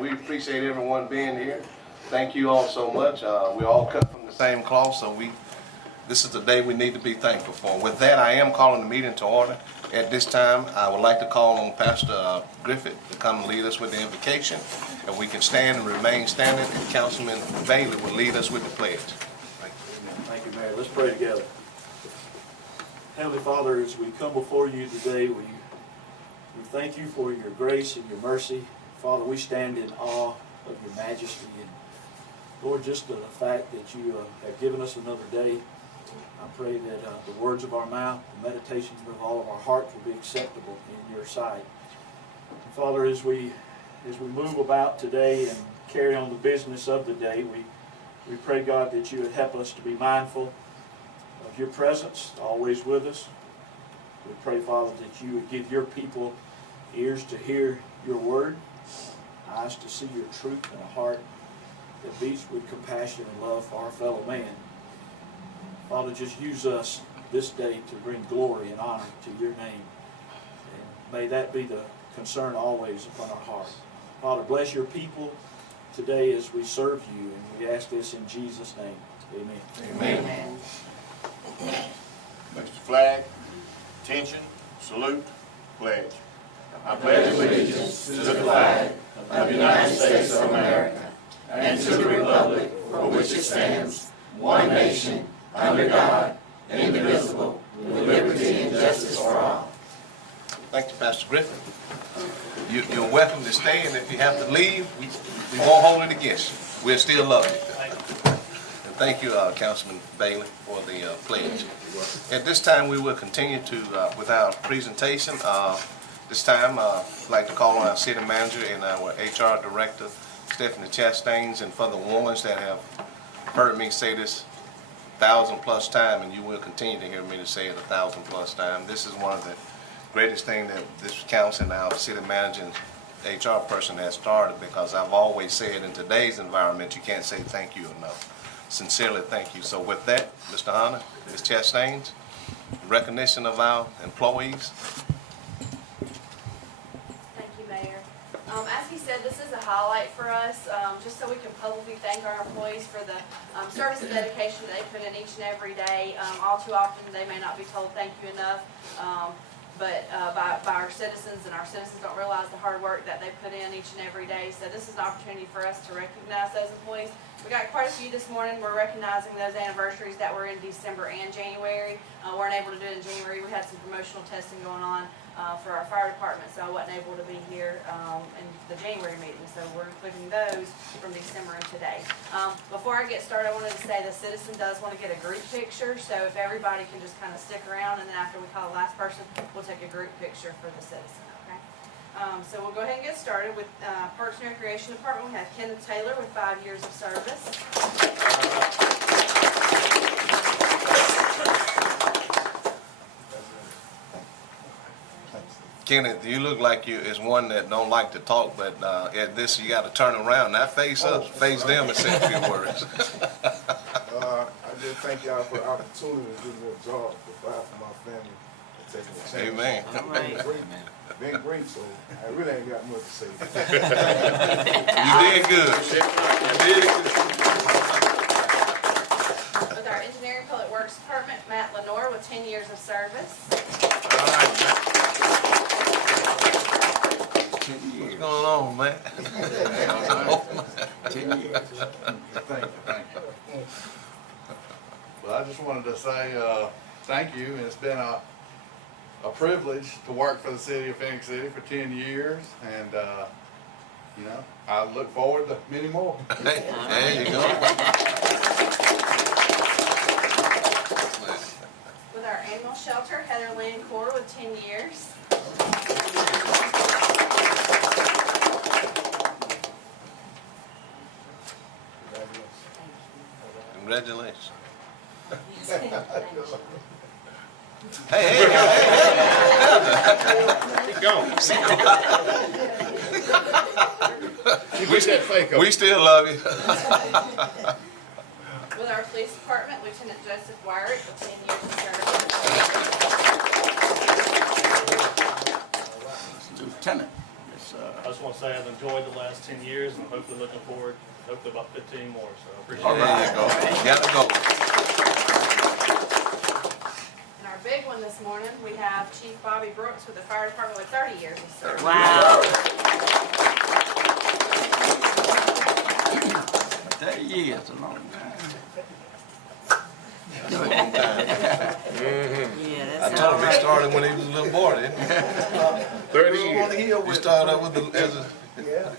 We appreciate everyone being here. Thank you all so much. We all cut from the same cloth, so this is the day we need to be thankful for. With that, I am calling the meeting to order. At this time, I would like to call on Pastor Griffith to come and lead us with the invocation. And we can stand and remain standing, and Councilman Bailey will lead us with the pledge. Thank you. Thank you, Mayor. Let's pray together. Heavenly Father, as we come before you today, we thank you for your grace and your mercy. Father, we stand in awe of your majesty. And Lord, just the fact that you have given us another day, I pray that the words of our mouth, the meditations of all of our hearts will be acceptable in your sight. And Father, as we move about today and carry on the business of the day, we pray, God, that you would help us to be mindful of your presence, always with us. We pray, Father, that you would give your people ears to hear your word, eyes to see your truth, and a heart that beats with compassion and love for our fellow man. Father, just use us this day to bring glory and honor to your name. And may that be the concern always upon our heart. Father, bless your people today as we serve you, and we ask this in Jesus' name. Amen. Amen. Mr. Flag, attention, salute, pledge. I pledge allegiance to the flag of the United States of America and to the republic for which it stands, one nation, under God, indivisible, with liberty and justice for all. Thank you, Pastor Griffin. You're welcome to stay, and if you have to leave, we won't hold it against you. We'll still love you. And thank you, Councilman Bailey, for the pledge. At this time, we will continue with our presentation. This time, I'd like to call on our city manager and our HR director, Stephanie Chastains, and for the women that have heard me say this 1,000+ times, and you will continue to hear me to say it 1,000+ times. This is one of the greatest things that this council and our city manager and HR person has started, because I've always said in today's environment you can't say thank you enough. Sincerely thank you. So with that, Mr. Hunter, Ms. Chastains, recognition of our employees. Thank you, Mayor. As he said, this is a highlight for us, just so we can publicly thank our employees for the service and dedication that they put in each and every day. All too often they may not be told thank you enough, but by our citizens, and our citizens don't realize the hard work that they put in each and every day. So this is an opportunity for us to recognize those employees. We got quite a few this morning. We're recognizing those anniversaries that were in December and January. Weren't able to do it in January. We had some promotional testing going on for our fire department, so I wasn't able to be here in the January meeting. So we're including those from December and today. Before I get started, I wanted to say the citizen does want to get a group picture. So if everybody can just kind of stick around, and then after we call the last person, we'll take a group picture for the citizen. Okay. So we'll go ahead and get started with Parks and Recreation Department. We have Kenneth Taylor with 5 years of service. Kenneth, you look like you is one that don't like to talk, but at this you got to turn around, not face us, face them, and say a few words. I just thank y'all for the opportunity to do a job, provide for my family, and taking a chance. Amen. Been great, so I really ain't got much to say. You did good. You did good. With our Engineering Public Works Department, Matt Lenore with 10 years of service. All right, man. What's going on, man? 10 years. Thank you. Well, I just wanted to say thank you, and it's been a privilege to work for the city of Phenix City for 10 years, and you know, I look forward to many more. There you go. With our animal shelter, Heather Lynn Core with 10 years. Congratulations. Hey, keep going. We still love you. With our police department, Lieutenant Joseph Wyrick with 10 years of service. Lieutenant, yes, I just want to say I've enjoyed the last 10 years and I'm hopefully looking forward, hopefully about 15 more, so I appreciate All it. right, there you go. You gotta go. And our big one this morning, we have Chief Bobby Brooks with the fire department with 30 years of service. Wow. 30 years, a long time. That's a long time. Yeah, I that's told all him he right. started when he was a little boy, didn't he? 30 years. You started out with the, as a, Yeah.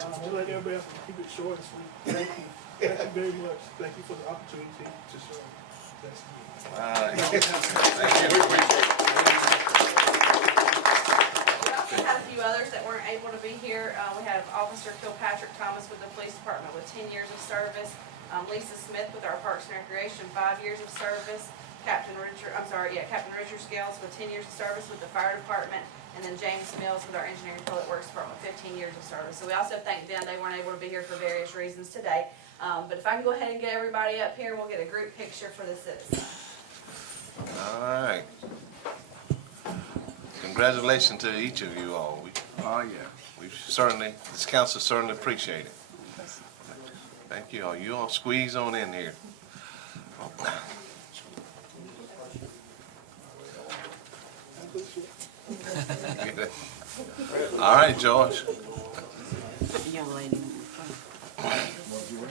I'll let everybody else keep it short and sweet. Thank you. Thank you very much. Thank you for the opportunity to serve. That's it. all right. Thank you. We also had a few others that weren't able to be here. We have Officer Kilpatrick Thomas with the police department with 10 years of service. Lisa Smith with our Parks and Recreation, 5 years of service. Captain Richard Scales with 10 years of service with the fire department. And then James Mills with our Engineering Public Works Department, 15 years of service. So we also thank them. They weren't able to be here for various reasons today. But if I can go ahead and get everybody up here, we'll get a group picture for the citizens. All right. Congratulations to each of you all. Oh, yeah. We certainly, this council certainly appreciate it. Thank you all. You all squeeze on in here. All right, George. Put the young lady in the front.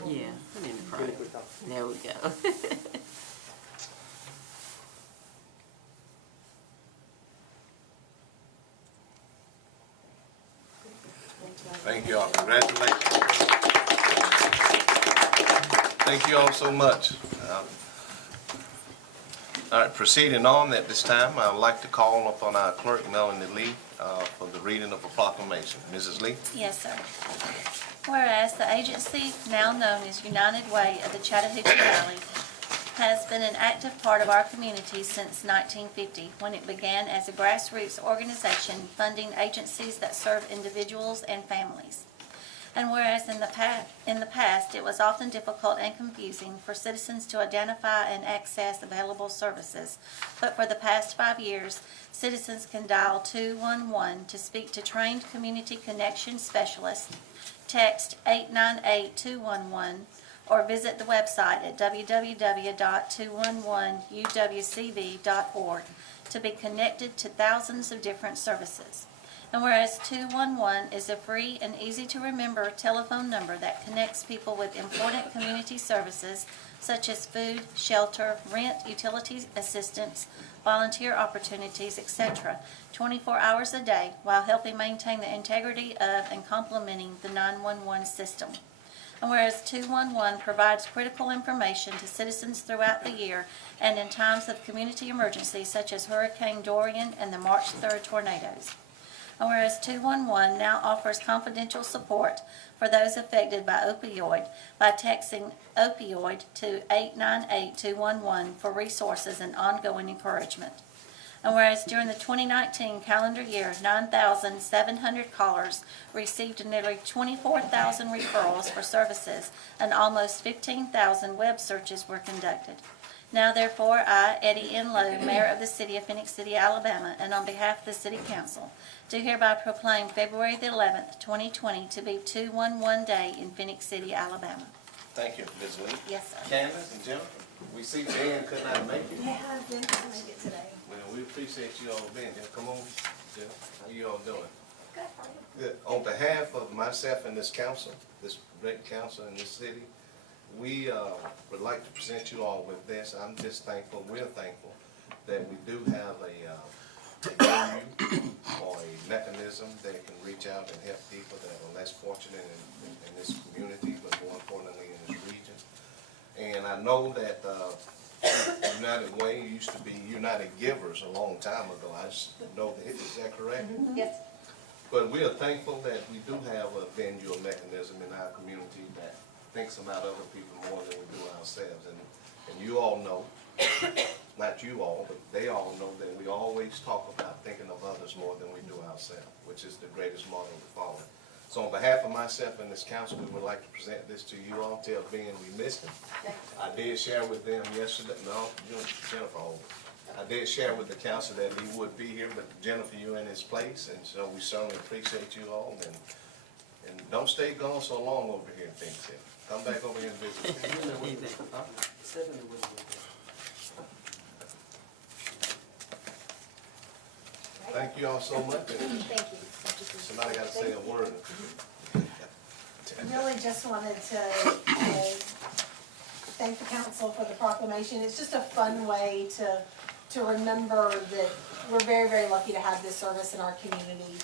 Yeah, put it in the front. There we go. Thank you all. Congratulations. Thank you all so much. All right, proceeding on at this time, I would like to call upon our clerk, Melanie Lee, for the reading of a proclamation. Mrs. Lee? Yes, sir. Whereas the agency, now known as United Way of the Chattahoochee Valley, has been an active part of our community since 1950, when it began as a grassroots organization funding agencies that serve individuals and families. And whereas in the past it was often difficult and confusing for citizens to identify and access available services, but for the past 5 years, citizens can dial 211 to speak to trained community connection specialists, text 898-211, or visit the website at www.211uwcv.org to be connected to thousands of different services. And whereas 211 is a free and easy to remember telephone number that connects people with important community services such as food, shelter, rent, utility assistance, volunteer opportunities, etc., 24 hours a day, while helping maintain the integrity of and complementing the 911 system. And whereas 211 provides critical information to citizens throughout the year and in times of community emergencies such as Hurricane Dorian and the March 3rd tornadoes. And whereas 211 now offers confidential support for those affected by opioid by texting opioid to 898-211 for resources and ongoing encouragement. And whereas during the 2019 calendar year, 9,700 callers received nearly 24,000 referrals for services and almost 15,000 web searches were conducted. Now therefore, I, Eddie N. Lowe, Mayor of the City of Phenix City, Alabama, and on behalf of the City Council, do hereby proclaim February the 11th, 2020 to be 211 Day in Phenix City, Alabama. Thank you, Ms. Lee. Yes, sir. Candace and Jennifer, we see Jan could not make it. Yeah, I didn't make it today. Well, we appreciate you all being here. Come on, Jennifer. How you all doing? Good, how are you? Good. On behalf of myself and this council, this great council in this city, we would like to present you all with this. I'm just thankful, we're thankful that we do have a venue or a mechanism that can reach out and help people that are less fortunate in this community, but more importantly in this region. And I know that United Way used to be United Givers a long time ago. I just know that. Is that correct? Yes. But we are thankful that we do have a venue or mechanism in our community that thinks about other people more than we do ourselves. And you all know, not you all, but they all know that we always talk about thinking of others more than we do ourselves, which is the greatest model to follow. So on behalf of myself and this council, we would like to present this to you all. Tell Ben we missed him. I did share with them yesterday. No, Jennifer hold it. I did share with the council that he would be here, but Jennifer, you're in his place, and so we certainly appreciate you all, and don't stay gone so long over here in Phenix City. Come back over here and visit. Thank you all so much. Thank you. Somebody got to say a word. Really just wanted to thank the council for the proclamation. It's just a fun way to remember that we're very, very lucky to have this service in our community.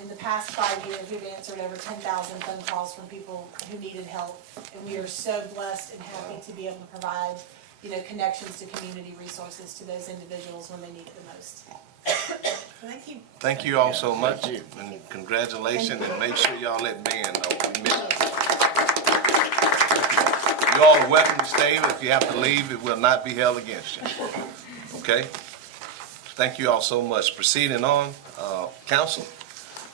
In the past 5 years, we've answered over 10,000 phone calls from people who needed help, and we are so blessed and happy to be able to provide, connections to community resources to those individuals when they need it the most. Thank you. Thank you all so much, and congratulations, and make sure y'all let Ben know. We miss you. You all are welcome to stay. If you have to leave, it will not be held against you. Okay? Thank you all so much. Proceeding on, council,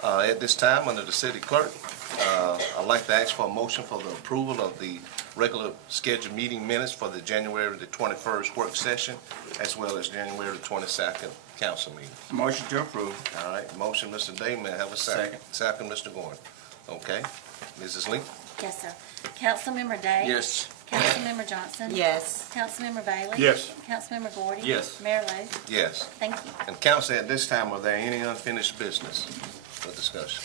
at this time, under the city clerk, I'd like to ask for a motion for the approval of the regular scheduled meeting minutes for the January the 21st work session, as well as January the 22nd council meeting. Motion to approve. All right, motion, Mr. Day, may I have a second? Second, Mr. Gordon. Okay. Mrs. Lee? Yes, sir. Councilmember Day? Yes. Councilmember Johnson? Yes. Councilmember Bailey? Yes. Councilmember Gordy? Yes. Mayor Lo? Yes. Thank you. And council, at this time, are there any unfinished business for discussion?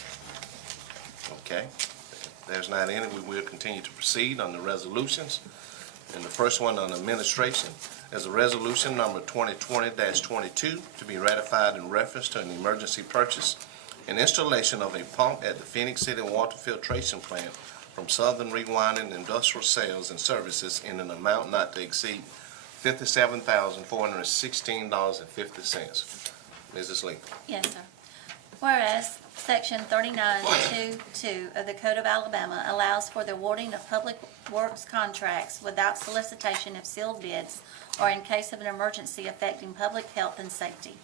Okay. If there's not any, we will continue to proceed on the resolutions. And the first one on administration is a resolution number 2020-22 to be ratified in reference to an emergency purchase and installation of a pump at the Phenix City water filtration plant from Southern Rewinding Industrial Sales and Services in an amount not to exceed $57,416.50. Mrs. Lee. Yes, sir. Whereas Section 3922 of the Code of Alabama allows for the awarding of public works contracts without solicitation of sealed bids or in case of an emergency affecting public health and safety.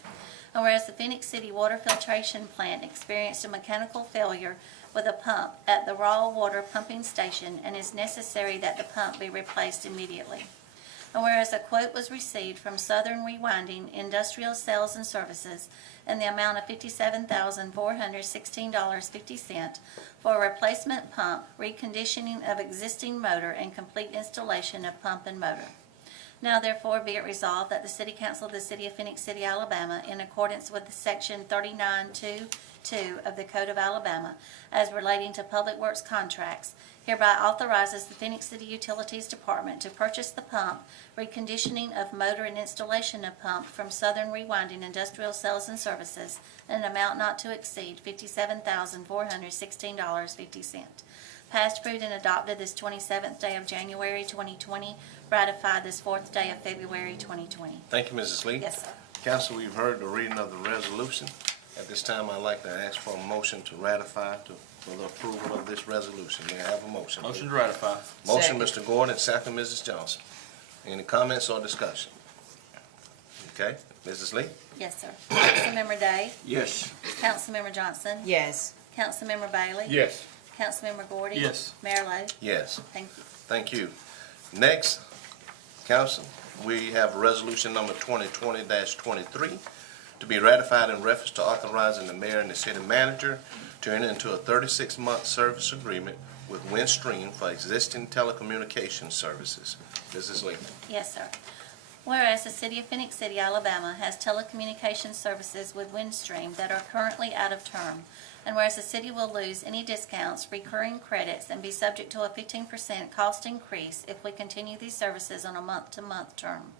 And whereas the Phenix City water filtration plant experienced a mechanical failure with a pump at the raw water pumping station and is necessary that the pump be replaced immediately. And whereas a quote was received from Southern Rewinding Industrial Sales and Services in the amount of $57,416.50 for a replacement pump, reconditioning of existing motor, and complete installation of pump and motor. Now therefore be it resolved that the City Council of the City of Phenix City, Alabama, in accordance with Section 3922 of the Code of Alabama, as relating to public works contracts, hereby authorizes the Phenix City Utilities Department to purchase the pump, reconditioning of motor, and installation of pump from Southern Rewinding Industrial Sales and Services in an amount not to exceed $57,416.50. Passed, approved, and adopted this 27th day of January 2020, ratified this 4th day of February 2020. Thank you, Mrs. Lee. Yes, sir. Council, we've heard the reading of the resolution. At this time, I'd like to ask for a motion to ratify for the approval of this resolution. May I have a motion? Motion to ratify. Motion, Second. Mr. Gordon, second, Mrs. Johnson. Any comments or discussion? Okay, Mrs. Lee? Yes, sir. Councilmember Day? Yes. Councilmember Johnson? Yes. Councilmember Bailey? Yes. Councilmember Gordy? Yes. Mayor Lo? Yes. Thank you. Thank you. Next, council, we have resolution number 2020-23 to be ratified in reference to authorizing the mayor and the city manager to enter into a 36-month service agreement with Windstream for existing telecommunications services. Mrs. Lee. Yes, sir. Whereas the City of Phenix City, Alabama has telecommunications services with Windstream that are currently out of term, and whereas the city will lose any discounts, recurring credits, and be subject to a 15% cost increase if we continue these services on a month-to-month term.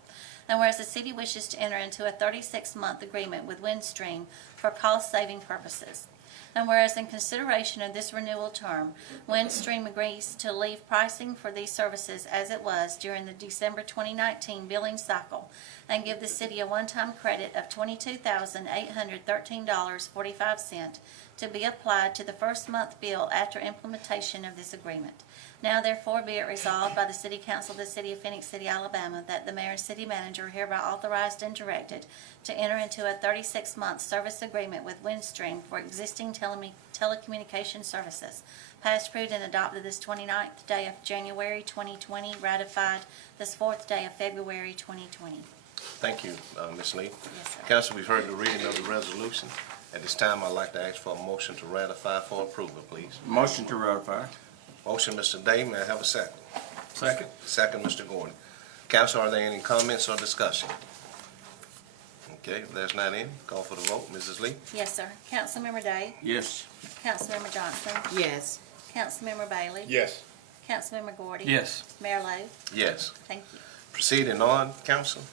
And whereas the city wishes to enter into a 36-month agreement with Windstream for cost-saving purposes. And whereas in consideration of this renewal term, Windstream agrees to leave pricing for these services as it was during the December 2019 billing cycle and give the city a one-time credit of $22,813.45 to be applied to the first month bill after implementation of this agreement. Now therefore be it resolved by the City Council of the City of Phenix City, Alabama, that the mayor and city manager hereby authorized and directed to enter into a 36-month service agreement with Windstream for existing telecommunications services. Passed, approved, and adopted this 29th day of January 2020, ratified this 4th day of February 2020. Thank you, Ms. Lee. Yes, sir. Council, we've heard the reading of the resolution. At this time, I'd like to ask for a motion to ratify for approval, please. Motion to ratify. Motion, Mr. Day, may I have a second? Second. Second, Mr. Gordon. Council, are there any comments or discussion? Okay, if there's not any, call for the vote. Mrs. Lee? Yes, sir. Councilmember Day? Yes. Councilmember Johnson? Yes. Councilmember Bailey? Yes. Councilmember Gordy? Yes. Mayor Lo? Yes. Thank you. Proceeding on, council,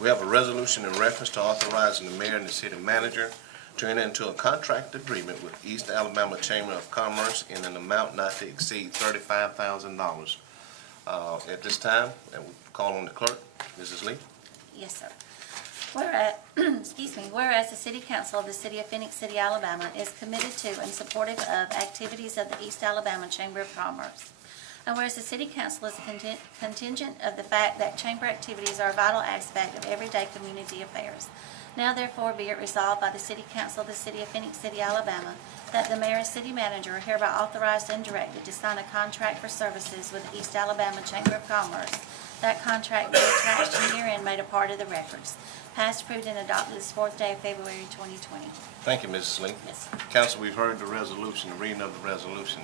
we have a resolution in reference to authorizing the mayor and the city manager to enter into a contract agreement with East Alabama Chamber of Commerce in an amount not to exceed $35,000. At this time, and we call on the clerk, Mrs. Lee. Yes, sir. Whereas, whereas the City Council of the City of Phenix City, Alabama is committed to and supportive of activities of the East Alabama Chamber of Commerce. And whereas the City Council is contingent of the fact that chamber activities are a vital aspect of everyday community affairs. Now therefore be it resolved by the City Council of the City of Phenix City, Alabama, that the mayor and city manager are hereby authorized and directed to sign a contract for services with the East Alabama Chamber of Commerce. That contract be attached and herein made a part of the records. Passed, approved, and adopted this 4th day of February 2020. Thank you, Mrs. Lee. Yes, sir. Council, we've heard the resolution, the reading of the resolution.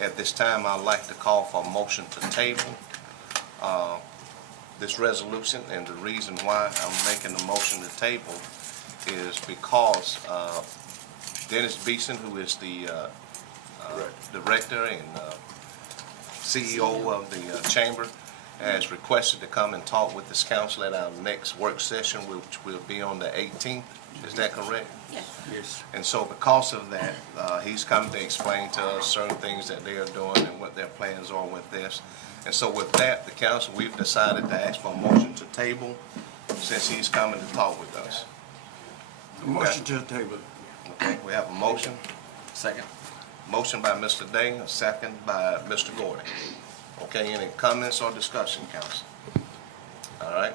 At this time, I'd like to call for a motion to table this resolution, and the reason why I'm making the motion to table is because Dennis Beeson, who is the director and CEO of the chamber, has requested to come and talk with this council at our next work session, which will be on the 18th. Is that correct? Yes. Yes. And so because of that, he's come to explain to us certain things that they are doing and what their plans are with this. And so with that, the council, we've decided to ask for a motion to table since he's coming to talk with us. Motion to the table. Okay, we have a motion. Second. Motion by Mr. Day, a second by Mr. Gordon. Okay, any comments or discussion, council? All right,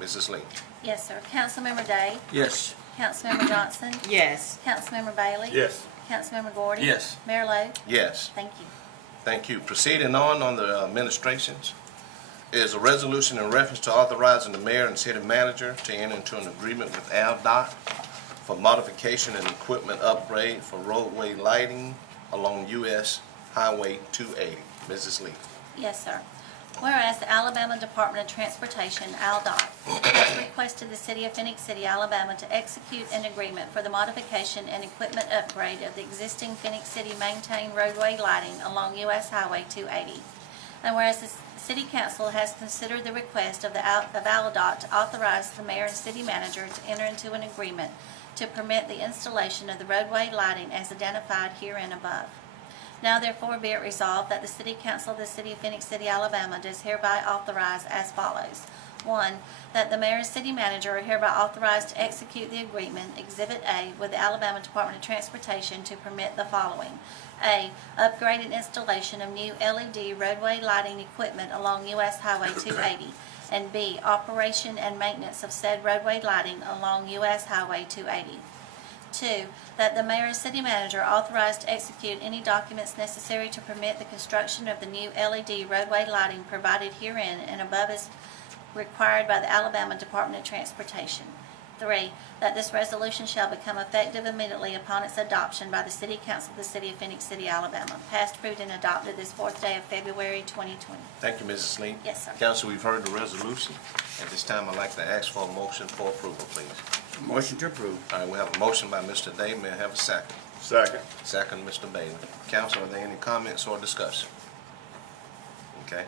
Mrs. Lee. Yes, sir. Councilmember Day? Yes. Councilmember Johnson? Yes. Councilmember Bailey? Yes. Councilmember Gordy? Yes. Mayor Lo? Yes. Thank you. Thank you. Proceeding on the administrations is a resolution in reference to authorizing the mayor and city manager to enter into an agreement with ALDOT for modification and equipment upgrade for roadway lighting along U.S. Highway 280. Mrs. Lee. Yes, sir. Whereas the Alabama Department of Transportation, ALDOT, has requested the City of Phenix City, Alabama to execute an agreement for the modification and equipment upgrade of the existing Phenix City maintained roadway lighting along U.S. Highway 280. And whereas the City Council has considered the request of ALDOT to authorize the mayor and city manager to enter into an agreement to permit the installation of the roadway lighting as identified herein above. Now therefore be it resolved that the City Council of the City of Phenix City, Alabama does hereby authorize as follows. 1, that the mayor and city manager are hereby authorized to execute the agreement, Exhibit A, with the Alabama Department of Transportation to permit the following. A, upgraded installation of new LED roadway lighting equipment along U.S. Highway 280. And B, operation and maintenance of said roadway lighting along U.S. Highway 280. 2, that the mayor and city manager are authorized to execute any documents necessary to permit the construction of the new LED roadway lighting provided herein and above as required by the Alabama Department of Transportation. 3, that this resolution shall become effective immediately upon its adoption by the City Council of the City of Phenix City, Alabama. Passed, approved, and adopted this 4th day of February 2020. Thank you, Mrs. Lee. Yes, sir. Council, we've heard the resolution. At this time, I'd like to ask for a motion for approval, please. Motion to approve. All right, we have a motion by Mr. Day. May I have a second? Second. Second, Mr. Bailey. Council, are there any comments or discussion? Okay.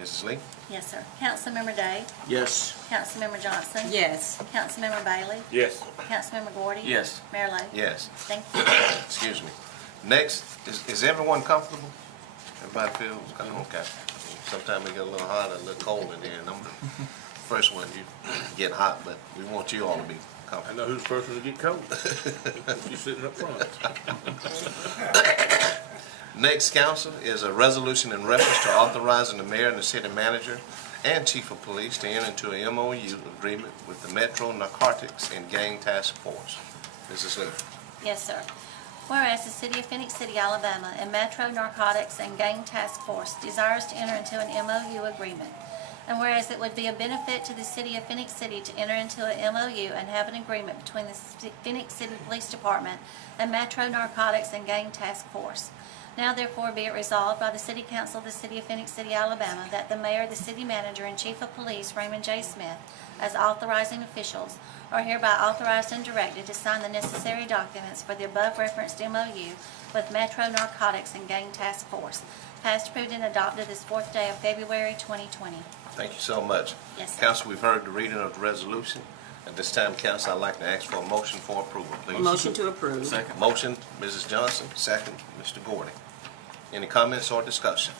Mrs. Lee? Yes, sir. Councilmember Day? Yes. Councilmember Johnson? Yes. Councilmember Bailey? Yes. Councilmember Gordy? Yes. Mayor Lo? Yes. Thank you. Excuse me. Next, is everyone comfortable? Everybody feels kind of okay. Sometimes it get a little hot, a little cold in there, and I'm the first one. You get hot, but we want you all to be I comfortable. know who's the first one to get cold. You sitting up front. Next, council, is a resolution in reference to authorizing the mayor and the city manager and chief of police to enter into a MOU agreement with the Metro Narcotics and Gang Task Force. Mrs. Lee. Yes, sir. Whereas the City of Phenix City, Alabama and Metro Narcotics and Gang Task Force desires to enter into an MOU agreement, And whereas it would be a benefit to the city of Phenix City to enter into an MOU and have an agreement between the Phenix City Police Department and Metro Narcotics and Gang Task Force. Now therefore be it resolved by the City Council of the City of Phenix City, Alabama, that the mayor, the city manager, and chief of police, Raymond J. Smith, as authorizing officials, are hereby authorized and directed to sign the necessary documents for the above referenced MOU with Metro Narcotics and Gang Task Force, passed, approved, and adopted this 4th day of February 2020. Thank you so much. Yes, sir. Council, we've heard the reading of the resolution. At this time, council, I'd like to ask for a motion for approval, please. Motion to approve. Second. Motion, Mrs. Johnson, second, Mr. Gordon. Any comments or discussion?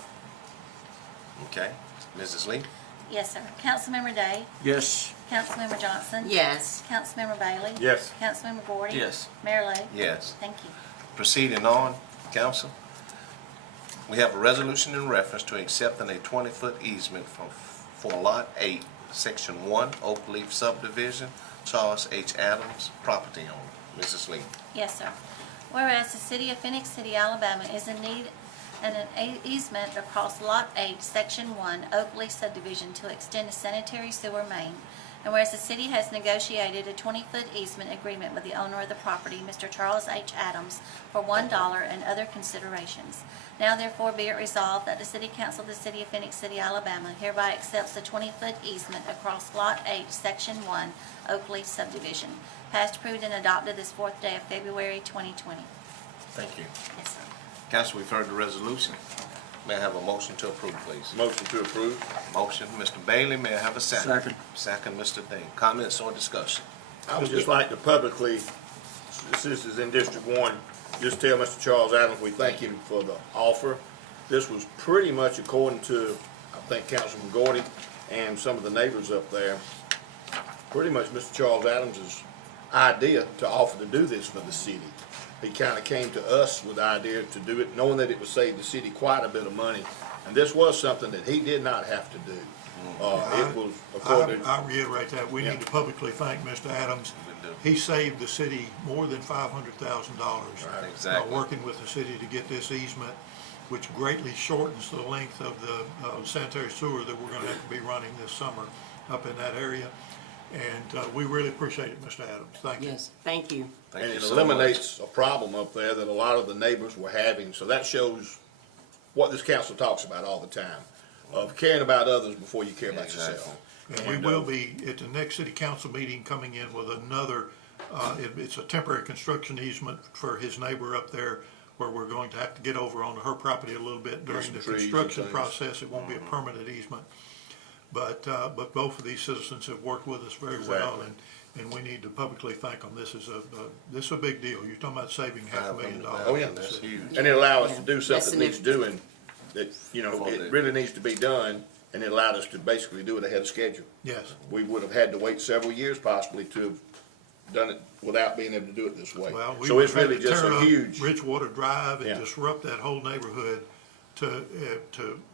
Okay, Mrs. Lee? Yes, sir. Councilmember Day? Yes. Councilmember Johnson? Yes. Councilmember Bailey? Yes. Councilmember Gordy? Yes. Mayor Lo? Yes. Thank you. Proceeding on, council, we have a resolution in reference to accepting a 20-foot easement for Lot 8, Section 1, Oak Leaf Subdivision, Charles H. Adams, property owner. Mrs. Lee. Yes, sir. Whereas the city of Phenix City, Alabama is in need of an easement across Lot 8, Section 1, Oak Leaf Subdivision to extend a sanitary sewer main. And whereas the city has negotiated a 20-foot easement agreement with the owner of the property, Mr. Charles H. Adams, for $1 and other considerations. Now therefore be it resolved that the City Council of the City of Phenix City, Alabama hereby accepts the 20-foot easement across Lot 8, Section 1, Oak Leaf Subdivision, passed, approved, and adopted this 4th day of February 2020. Thank you. Yes, sir. Council, we've heard the resolution. May I have a motion to approve, please? Motion to approve. Motion, Mr. Bailey. May I have a second? Second. Second, Mr. Dean. Comments or discussion? I would just like to publicly, since this is in District 1, just tell Mr. Charles Adams we thank him for the offer. This was pretty much according to, I think, Councilman Gordy and some of the neighbors up there, pretty much Mr. Charles Adams' idea to offer to do this for the city. He kind of came to us with the idea to do it, knowing that it would save the city quite a bit of money. And this was something that he did not have to do. It was according to... I reiterate that. We need to publicly thank Mr. Adams. He saved the city more than $500,000 Exactly. working with the city to get this easement, which greatly shortens the length of the sanitary sewer that we're going to have to be running this summer up in that area. And we really appreciate it, Mr. Adams. Thank you. Yes, thank you. Thank And you it so much. eliminates a problem up there that a lot of the neighbors were having. So that shows what this council talks about all the time, of caring about others before you care about yourself. And we will be, at the next city council meeting, coming in with another, it's a temporary construction easement for his neighbor up there, where we're going to have to get over onto her property a little bit during the some trees and construction things. process. It won't be a permanent easement. But both of these citizens have worked with us very well, and we need to publicly thank them. This is a big deal. You're talking about saving $500,000. Oh, yeah. That's huge. And it allowed us to do That's something that needs significant. doing, that, you know, it really needs to be done, and it allowed us to basically do it ahead of schedule. Yes. We would have had to wait several years possibly to have done it without being able to do it this way. Well, we So it's would have really to just tear a up huge, Bridgewater Drive and Yeah. disrupt that whole neighborhood to,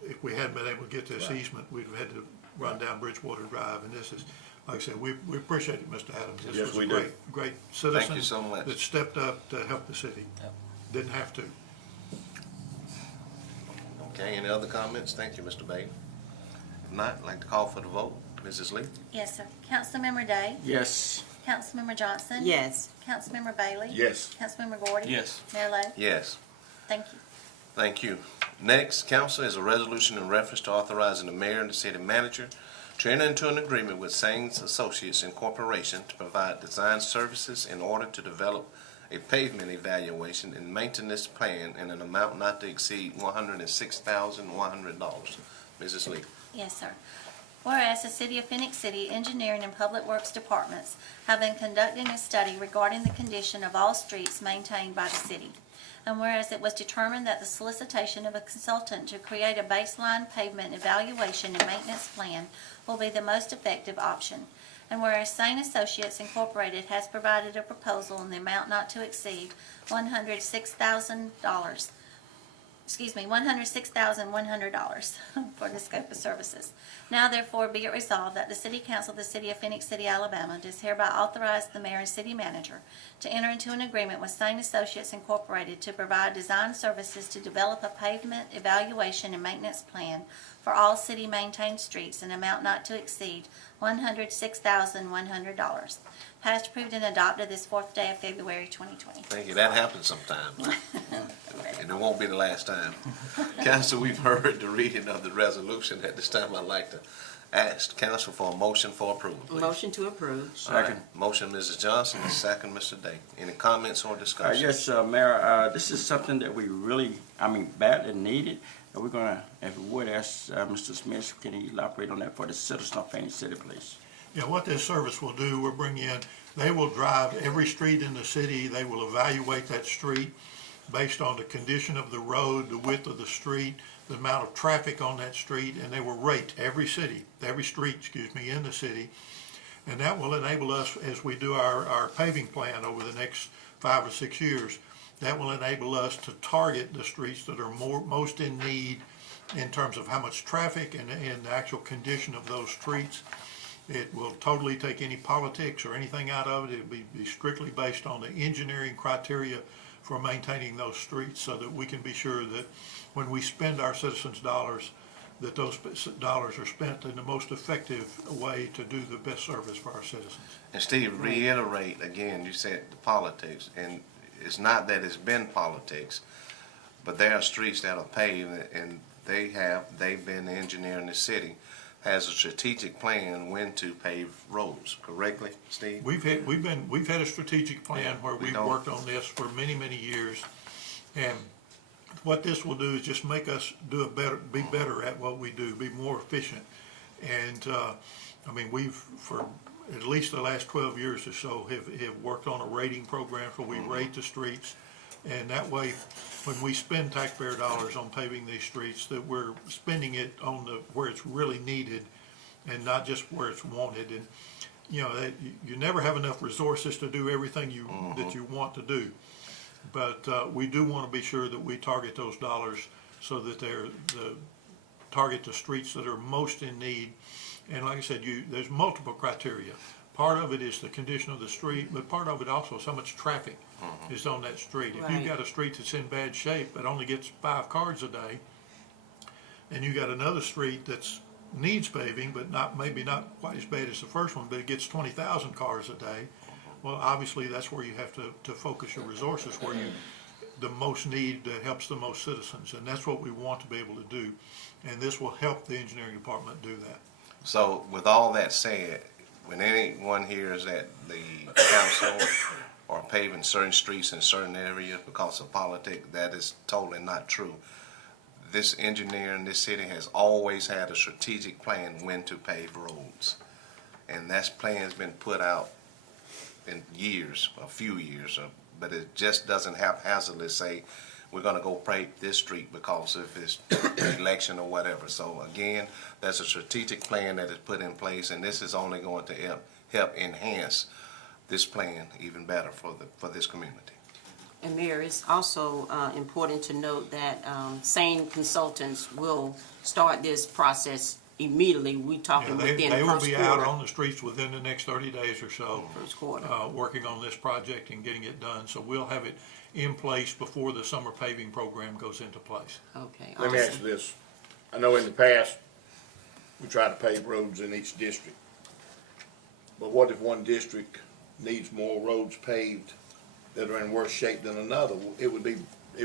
if we hadn't been able to get this easement, we'd have had to run down Bridgewater Drive. And this is, like I said, we appreciate it, Mr. Adams. This Yes, was a we do. great citizen. Thank you so much. That stepped up to help the city. Didn't have to. Okay, any other comments? Thank you, Mr. Bailey. If not, I'd like to call for the vote. Mrs. Lee? Yes, sir. Councilmember Day? Yes. Councilmember Johnson? Yes. Councilmember Bailey? yes. Councilmember Gordy? Yes. Mayor Lo? Yes. Thank you. Thank you. Next, council, is a resolution in reference to authorizing the mayor and the city manager to enter into an agreement with Saines Associates Incorporation to provide design services in order to develop a pavement evaluation and maintenance plan in an amount not to exceed $106,100. Mrs. Lee. Yes, sir. Whereas the City of Phenix City Engineering and Public Works Departments have been conducting a study regarding the condition of all streets maintained by the city. And whereas it was determined that the solicitation of a consultant to create a baseline pavement evaluation and maintenance plan will be the most effective option. And whereas Sain Associates Incorporated has provided a proposal in the amount not to exceed $106,000 $106,100 for the scope of services. Now therefore be it resolved that the City Council of the City of Phenix City, Alabama does hereby authorize the mayor and city manager to enter into an agreement with Sane Associates Incorporated to provide design services to develop a pavement evaluation and maintenance plan for all city-maintained streets in an amount not to exceed $106,100. Passed, approved, and adopted this 4th day of February 2020. Thank you. That happens sometimes. And it won't be the last time. Council, we've heard the reading of the resolution. At this time, I'd like to ask council for a motion for approval, please. Motion to approve. Second. Motion, Mrs. Johnson, and second, Mr. Day. Any comments or discussion? Yes, Mayor, this is something that we really, badly needed. And we're gonna, if we would, ask Mr. Smith, can he elaborate on that for the citizens of Phenix City, please? Yeah, what this service will do, we'll bring in, they will drive every street in the city. They will evaluate that street based on the condition of the road, the width of the street, the amount of traffic on that street, and they will rate every street, in the city. And that will enable us, as we do our paving plan over the next 5 or 6 years, that will enable us to target the streets that are most in need in terms of how much traffic and the actual condition of those streets. It will totally take any politics or anything out of it. It will be strictly based on the engineering criteria for maintaining those streets, so that we can be sure that when we spend our citizens' dollars, that those dollars are spent in the most effective way to do the best service for our citizens. And Steve, reiterate again, you said the politics, and it's not that it's been politics, but there are streets that are paved, and they've been engineering the city, has a strategic plan when to pave roads, correctly, Steve? We've had a strategic plan where we've worked on this for many, many years, and what this will do is just make us be better at what we do, be more efficient. And we've, for at least the last 12 years or so, have worked on a rating program where we rate the streets, and that way, when we spend taxpayer dollars on paving these streets, that we're spending it on where it's really needed and not just where it's wanted. And you never have enough resources to do everything that you want to do, but we do want to be sure that we target those dollars so that target the streets that are most in need. And like I said, there's multiple criteria. Part of it is the condition of the street, but part of it also is how much traffic is on that street. If you've got a street that's in bad shape that only gets 5 cars a day, and you got another street that's needs paving, but maybe not quite as bad as the first one, but it gets 20,000 cars a day, well, obviously that's where you have to focus your resources, where the most need that helps the most citizens, and that's what we want to be able to do, and this will help the engineering department do that. So with all that said, when anyone hears that the council are paving certain streets in certain areas because of politics, that is totally not true. This engineer in this city has always had a strategic plan when to pave roads. And that plan's been put out in a few years, but it just doesn't haphazardly say, we're going to go pave this street because if it's an election or whatever. So again, there's a strategic plan that is put in place, and this is only going to help enhance this plan even better for this community. And Mayor, it's also important to note that Sane Consultants will start this process immediately. We talking within the They will first be quarter. out on the streets within the next 30 days or so, First quarter. working on this project and getting it done. So we'll have it in place before the summer paving program goes into place. Okay. Let me ask you this. I know in the past, we try to pave roads in each district. But what if one district needs more roads paved that are in worse shape than another? It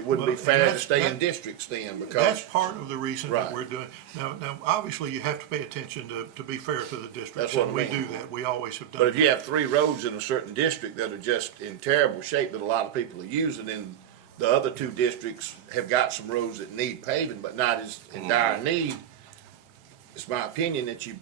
wouldn't be fair to stay in districts then, because That's part of the reason that Right. we're doing. Now, obviously, you have to pay attention to be fair to the districts. That's what and I we mean. do that. We always have done But if that. you have 3 roads in a certain district that are just in terrible shape that a lot of people are using, and the other 2 districts have got some roads that need paving but not as in dire need, it's my opinion that you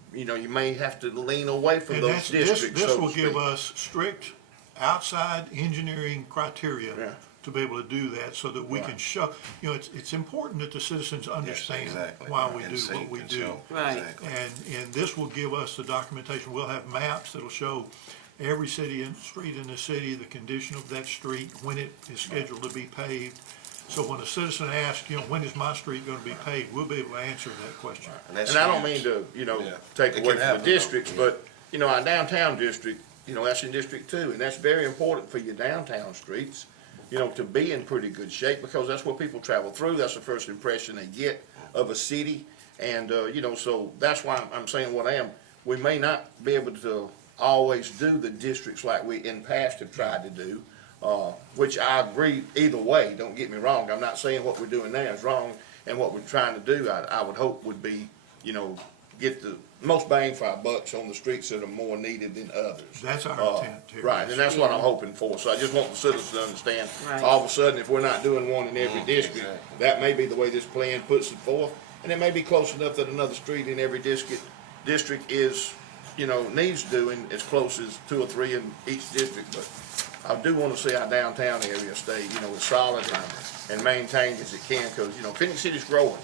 may have to lean away from And those districts. this so to will give speak. us strict outside engineering criteria to be able to do that, so that we can show, it's important that the citizens understand exactly. why we And do see what we and do. show. Right. Exactly. And this will give us the documentation. We'll have maps that'll show every street in the city, the condition of that street, when it is scheduled to be paved. So when a citizen asks, when is my street gonna be paved, we'll be able to answer that question. that's And I don't huge. mean to, Yeah. take It away can from happen, the districts, though. but, our downtown district, that's in District 2, and that's very important for your downtown streets, to be in pretty good shape, because that's where people travel through, that's the first impression they get of a city, and, so that's why I'm saying what I am. We may not be able to always do the districts like we in past have tried to do, which I agree either way, don't get me wrong. I'm not saying what we're doing now is wrong, and what we're trying to do, I would hope would be, get the most bang for our bucks on the streets that are more needed than others. That's our intent here. Right, and that's what I'm hoping for, so I just want the citizens to understand, Right. all of a sudden, if we're not doing one in every district, exactly. that may be the way this plan puts it forth, and it may be close enough that another street in every district is, needs doing as close as 2 or 3 in each district, but I do want to see our downtown area stay, as solid and maintained as it can, because, Phenix City's growing,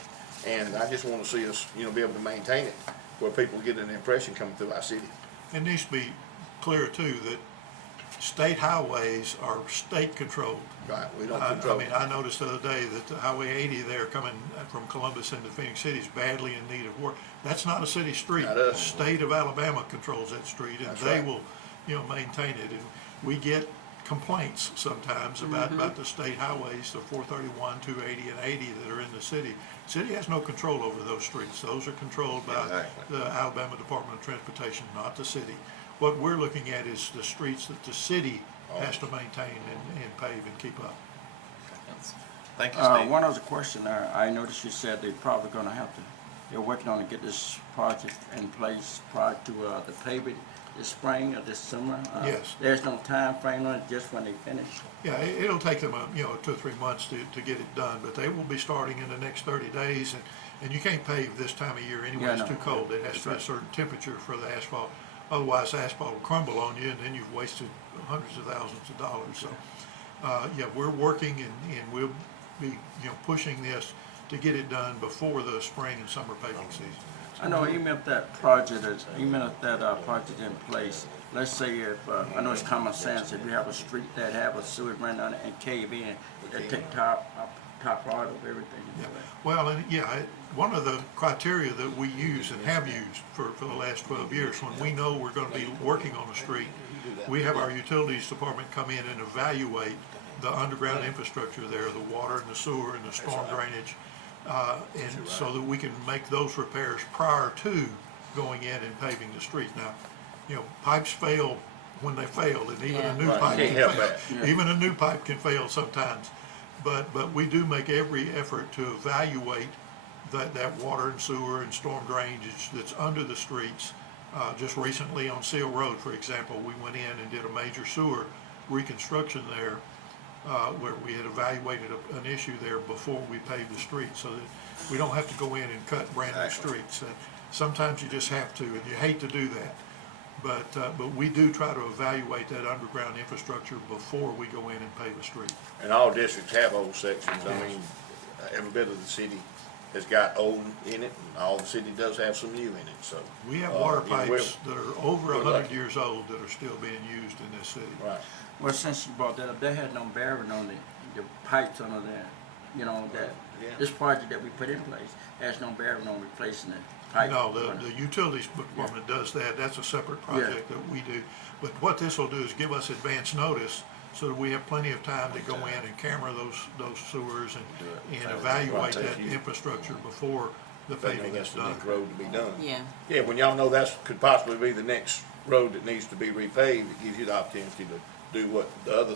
and I just want to see us, be able to maintain it, where people get an impression coming through our city. It needs to be clear too that state highways are state controlled. Right, we don't I control. mean, I noticed the other day that the Highway 80 there coming from Columbus into Phoenix City is badly in need of work. That's not a city street. Not The us. state of Alabama controls that street, and That's they right. will, maintain it. And we get complaints sometimes about the state highways, the 431, 280, and 80 that are in the city. City has no control over those streets. Those are controlled by Exactly. the Alabama Department of Transportation, not the city. What we're looking at is the streets that the city has to maintain and pave and keep up. Thank you, Steve. One other question, I noticed you said they're probably gonna have to, they're working on to get this project in place prior to, the paving this spring or this summer? Yes. There's no time frame on it, just when they finish? Yeah, it'll take them, 2 or 3 months to get it done, but they will be starting in the next 30 days. And you can't pave this time of year anyway, Yeah, it's I know. too cold. It has to be a certain temperature for the asphalt. Otherwise, the asphalt will crumble on you, and then you've wasted hundreds of thousands of dollars. So, yeah, we're working and we'll be, pushing this to get it done before the spring and summer paving season. I know even if that project is, project in place, let's say if, I know it's common sense, if you have a street that have a sewer run on it and cave in, they take top part of everything. Yeah. Well, and one of the criteria that we use and have used for the last 12 years, when we know we're going to be working on a street, we have our utilities department come in and evaluate the underground infrastructure there, the water and the sewer and the storm drainage, and so that we can make those repairs prior to going in and paving the street. Now, pipes fail when they fail, and even a new Right. pipe Can't can help fail. that. Even a new pipe can fail sometimes. But we do make every effort to evaluate that water and sewer and storm drainage that's under the streets. Just recently on Seal Road, for example, we went in and did a major sewer reconstruction there, where we had evaluated an issue there before we paved the street, so that we don't have to go in and cut brand new streets. Sometimes you just have to, and you hate to do that. But we do try to evaluate that underground infrastructure before we go in and pave a street. And all districts have old sections. I mean, every bit of the city has got old in it, and all the city does have some new in it, so. We have water we're- pipes that are over we're 100 lucky. years old that are still being used in this city. Right. Well, since you brought that up, they had no bearing on the pipes under there, that, Yeah. this project that we put in place has no bearing on replacing the pipe. No, the utilities department does that. That's a separate project that we do. But what this will do is give us advance notice so that we have plenty of time to go in and camera those sewers and evaluate that infrastructure before the paving is That's the done. next road to be done. Yeah. Yeah, when y'all know that's, could possibly be the next road that needs to be repaved, it gives you the opportunity to do what the other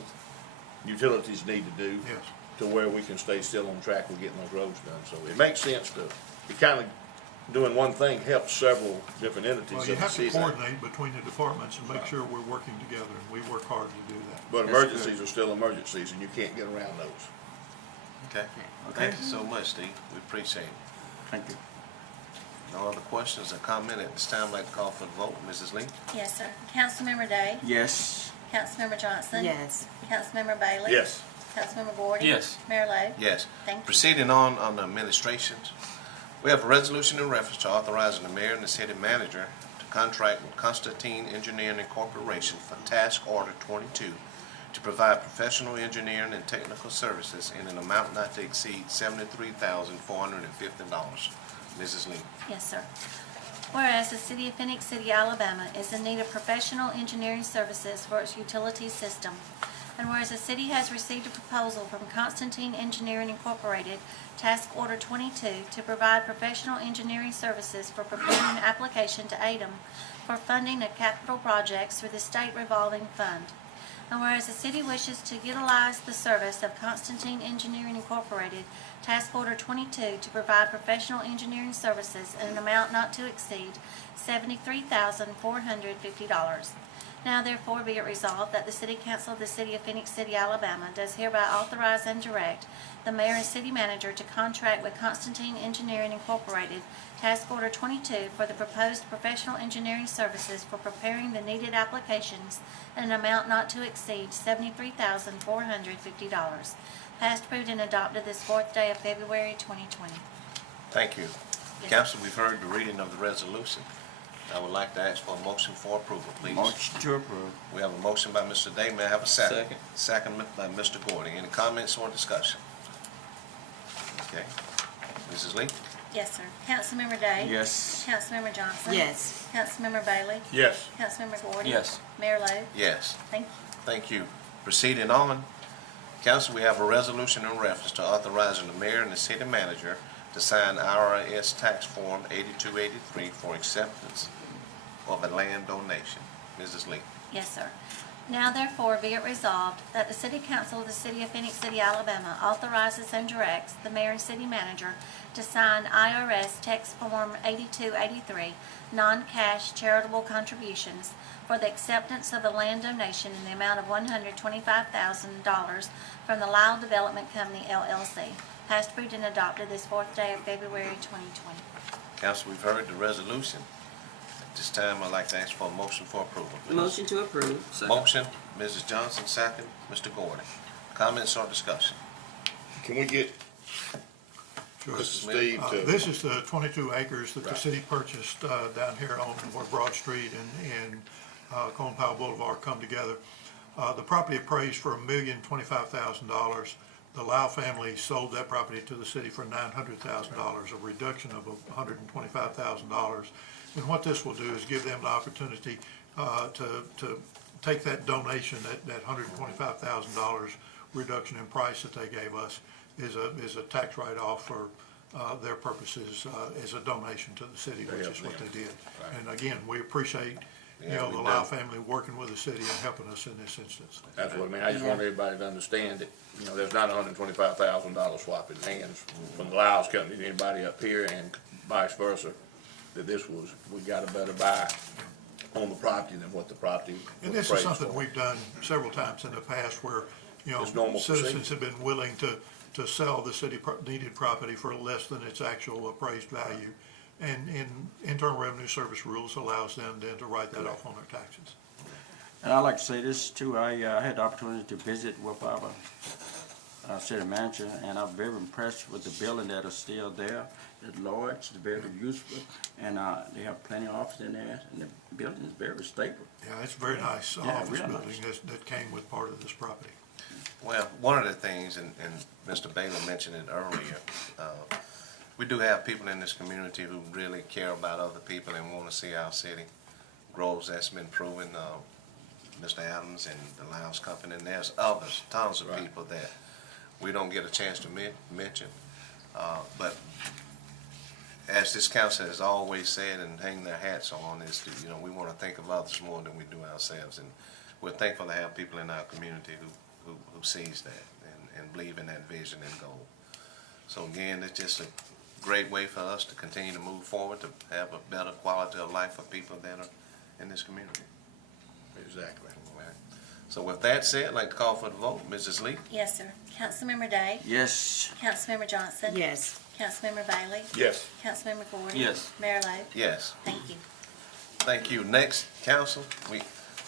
utilities need to do. Yes. To where we can stay still on track with getting those roads done. So it makes sense to, it kind of, doing one thing helps several different entities Well, of you the have to city. coordinate between the departments and make sure we're working together, and we work hard to do that. But emergencies are still emergencies, and you can't get around those. Okay. Thank you so much, Steve. We appreciate it. Thank you. No other questions or comment at this time. I'd like to call for the vote. Mrs. Lee? Yes, sir. Councilmember Day? Yes. Councilmember Johnson? Yes. Councilmember Bailey? Yes. Councilmember Gordon? Yes. Mayor Lo? Yes. Thank you. Proceeding on the administrations, we have a resolution in reference to authorizing the mayor and the city manager to contract with Constantine Engineering Incorporation for Task Order 22 to provide professional engineering and technical services in an amount not to exceed $73,450. Mrs. Lee. Yes, sir. Whereas the City of Phenix City, Alabama is in need of professional engineering services for its utility system, and whereas the city has received a proposal from Constantine Engineering Incorporated, Task Order 22, to provide professional engineering services for preparing an application to ADEM for funding of capital projects through the State Revolving Fund. And whereas the city wishes to utilize the service of Constantine Engineering Incorporated, Task Order 22, to provide professional engineering services in an amount not to exceed $73,450. Now therefore be it resolved that the City Council of the City of Phenix City, Alabama does hereby authorize and direct the mayor and city manager to contract with Constantine Engineering Incorporated, Task Order 22, for the proposed professional engineering services for preparing the needed applications in an amount not to exceed $73,450. Passed, approved, and adopted this 4th day of February 2020. Thank you. Yes. Council, we've heard the reading of the resolution. I would like to ask for a motion for approval, please. Motion to approve. We have a motion by Mr. Day. May I have a second? Second. Second by Mr. Gordon. Any comments or discussion? Okay. Mrs. Lee? Yes, sir. Councilmember Day? Yes. Councilmember Johnson? Yes. Councilmember Bailey? Yes. Councilmember Gordon? Yes. Mayor Lo? Yes. Thank you. Thank you. Proceeding on, Council, we have a resolution in reference to authorizing the mayor and the city manager to sign IRS tax form 8283 for acceptance of a land donation. Mrs. Lee. Yes, sir. Now therefore be it resolved that the City Council of the City of Phenix City, Alabama authorizes and directs the mayor and city manager to sign IRS tax form 8283, non-cash charitable contributions, for the acceptance of a land donation in the amount of $125,000 from the Lyle Development Company, LLC. Passed, approved, and adopted this 4th day of February 2020. Council, we've heard the resolution. At this time, I'd like to ask for a motion for approval, please. Motion to approve. Motion, Mrs. Johnson, second, Mr. Gordon. Comments or discussion? Can we get Sure. Mr. Steve to? This is the 22 acres that the city purchased down here on where Broad Street and Colin Powell Boulevard come together. The property appraised for $1,025,000. The Lau family sold that property to the city for $900,000, a reduction of $125,000. And what this will do is give them the opportunity to take that donation, that $125,000 reduction in price that they gave us, is a tax write-off for their purposes as a donation to the city, which is what they did. And again, we appreciate the Lau family working with the city and helping us in this instance. That's what I mean. I just want everybody to understand that, there's not $125,000 swapping hands from the Lyles company to anybody up here and vice versa. That we got a better buy on the property than what the property was. And this is something we've done several times in the past where, citizens have been willing to sell the city needed property for less than its actual appraised value. And Internal Revenue Service rules allows them then to write that off on their taxes. And I'd like to say this too, I had the opportunity to visit with our city manager, and I'm very impressed with the building that is still there. It's large, it's very useful, and they have plenty of office in there, and the building is very stable. Yeah, it's a very nice Yeah, office real building nice. that came with part of this property. Well, one of the things, and Mr. Bailey mentioned it earlier, we do have people in this community who really care about other people and want to see our city grow. That's been proven. Mr. Adams and the Lyles Company, and there's others, tons of people that we don't get a chance to mention. But as this council has always said and hang their hats on is, we want to think of others more than we do ourselves. And we're thankful to have people in our community who sees that and believe in that vision and goal. So again, it's just a great way for us to continue to move forward, to have a better quality of life for people that are in this community. Exactly. All right. So with that said, I'd like to call for the vote. Mrs. Lee? Yes, sir. Councilmember Day? Yes. Councilmember Johnson? Yes. Councilmember Bailey? Yes. Councilmember Gordon? Yes. Mayor Lo? Yes. Thank you. Thank you. Next, council,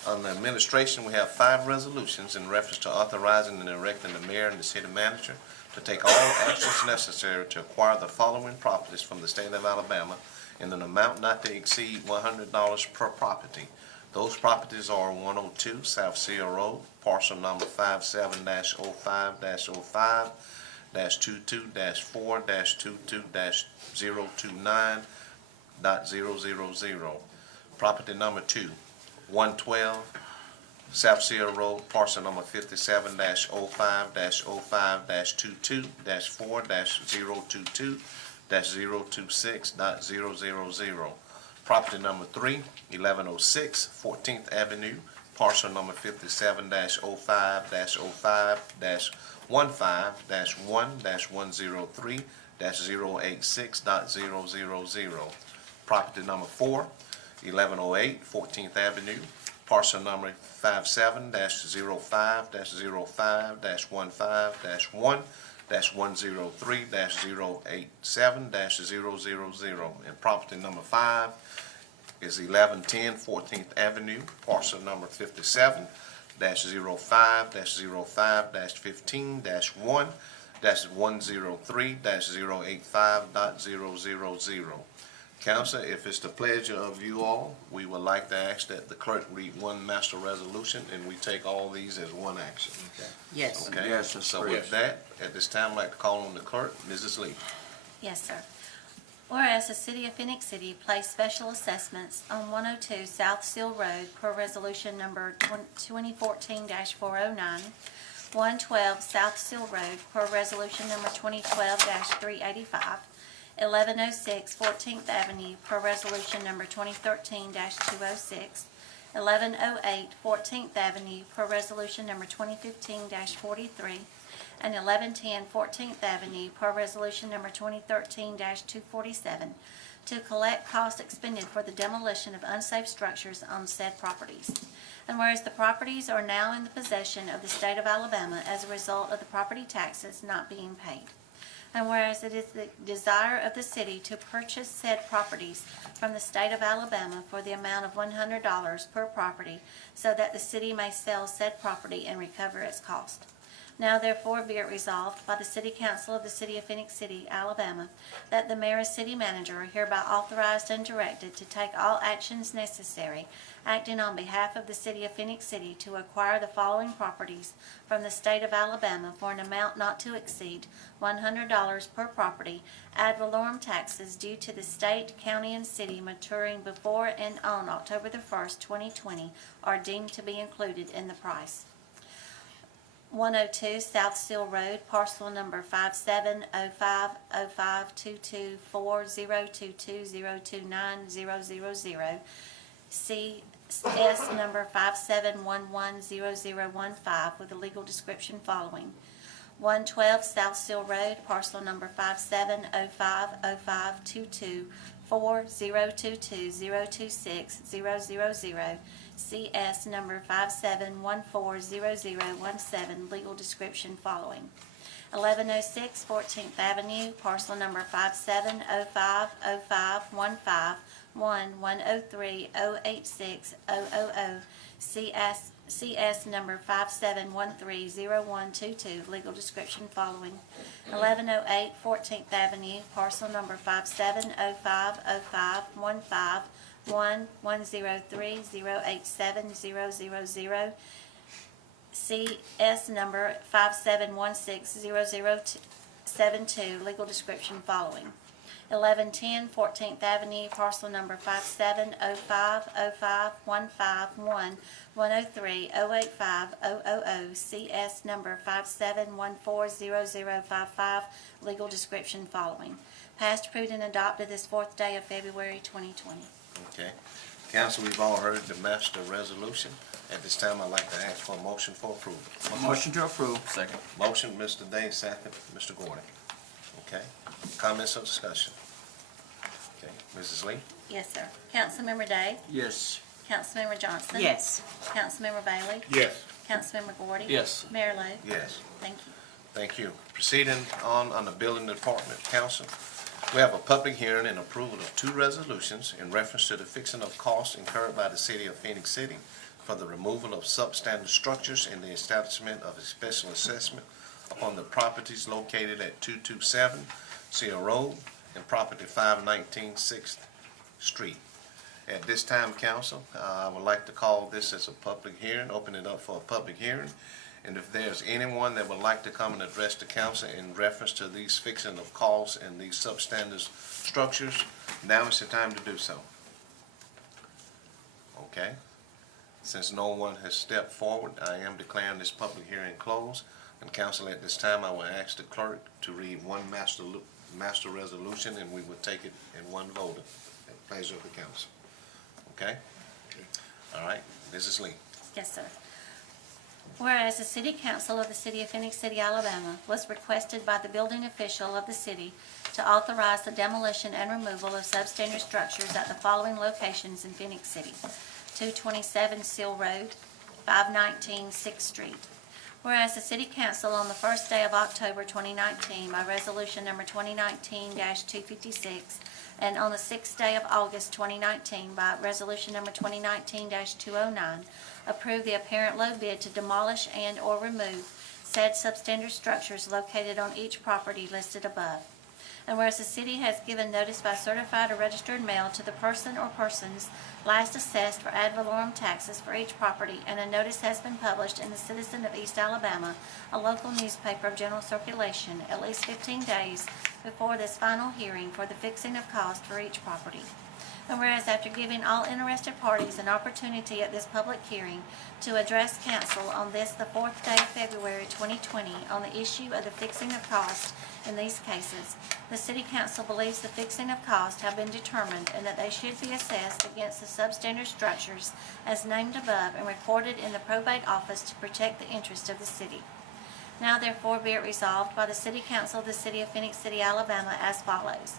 on the administration, we have 5 resolutions in reference to authorizing and directing the mayor and the city manager to take all actions necessary to acquire the following properties from the state of Alabama in an amount not to exceed $100 per property. Those properties are 102 South Sierra Road, parcel number 57-05-05-22-4-22-029.000. Property number 2, 112 South Sierra Road, parcel number 57-05-05-22-4-022.026.000. Property number 3, 1106 14th Avenue, parcel number 57-05-05-15-1-103.086.000. Property number 4, 1108 14th Avenue, parcel number 57-05-05-1-103.087.000. And property number 5 is 1110 14th Avenue, parcel number 57-05-15-1-103.085.000. Council, if it's the pleasure of you all, we would like to ask that the clerk read one master resolution and we take all these as one action. Yes. Okay? Yes, that's So correct. with that, at this time, I'd like to call on the clerk, Mrs. Lee. Yes, sir. Whereas the City of Phenix City placed special assessments on 102 South Seal Road per resolution number 2014-409, 112 South Seal Road per resolution number 2012-385, 1106 14th Avenue per resolution number 2013-206, 1108 14th Avenue per resolution number 2015-43, and 1110 14th Avenue per resolution number 2013-247 to collect costs expended for the demolition of unsafe structures on said properties. And whereas the properties are now in the possession of the state of Alabama as a result of the property taxes not being paid. And whereas it is the desire of the city to purchase said properties from the state of Alabama for the amount of $100 per property so that the city may sell said property and recover its cost. Now therefore be it resolved by the City Council of the City of Phenix City, Alabama, that the mayor and city manager are hereby authorized and directed to take all actions necessary, acting on behalf of the City of Phenix City, to acquire the following properties from the state of Alabama for an amount not to exceed $100 per property, ad valorem taxes due to the state, county, and city maturing before and on October the 1st, 2020, are deemed to be included in the price. 102 South Seal Road, parcel number 57-05-05-22-4-022-029-000, CS number 57110015 with a legal description following. 112 South Seal Road, parcel number 57-05-05-22-4-022-026-000, CS number 57140017, legal description following. 1106 14th Avenue, parcel number 57-05-05-1-103-086-000, CS number 57130122, legal description following. 1108 14th Avenue, parcel number 57-05-05-1-103-087-000, CS number 57160072, legal description following. 1110 14th Avenue, parcel number 57-05-05-151-103-085-000, CS number 57140055, legal description following. Passed, approved, and adopted this 4th day of February 2020. Okay. Council, we've all heard the master resolution. At this time, I'd like to ask for a motion for approval. Motion to approve. Second. Motion, Mr. Day, second, Mr. Gordon. Okay. Comments or discussion? Okay. Mrs. Lee? Yes, sir. Councilmember Day? Yes. Councilmember Johnson? Yes. Councilmember Bailey? Yes. Councilmember Gordy? Yes. Mayor Lo? Yes. Thank you. Thank you. Proceeding on the Building Department, Council. We have a public hearing and approval of 2 resolutions in reference to the fixing of costs incurred by the City of Phenix City for the removal of substandard structures and the establishment of a special assessment upon the properties located at 227 Sierra Road and property 519 6th Street. At this time, council, I would like to call this as a public hearing, open it up for a public hearing. And if there's anyone that would like to come and address the council in reference to these fixing of costs and these substandard structures, now is the time to do so. Okay? Since no one has stepped forward, I am declaring this public hearing closed. And council, at this time, I will ask the clerk to read one master resolution, and we will take it in one vote at pleasure of the council. Okay? All right, Mrs. Lee. Yes, sir. Whereas the City Council of the City of Phenix City, Alabama was requested by the building official of the city to authorize the demolition and removal of substandard structures at the following locations in Phenix City: 227 Seal Road, 519 6th Street. Whereas the City Council on the first day of October 2019 by Resolution number 2019-256 and on the 6th day of August 2019 by Resolution number 2019-209 approved the apparent low bid to demolish and or remove said substandard structures located on each property listed above. And whereas the city has given notice by certified or registered mail to the person or persons last assessed for ad valorem taxes for each property, and a notice has been published in the Citizen of East Alabama, a local newspaper of general circulation, at least 15 days before this final hearing for the fixing of cost for each property. And whereas after giving all interested parties an opportunity at this public hearing to address council on this, the 4th day of February 2020, on the issue of the fixing of cost in these cases, the City Council believes the fixing of cost have been determined and that they should be assessed against the substandard structures as named above and recorded in the probate office to protect the interest of the city. Now therefore be it resolved by the City Council of the City of Phenix City, Alabama as follows.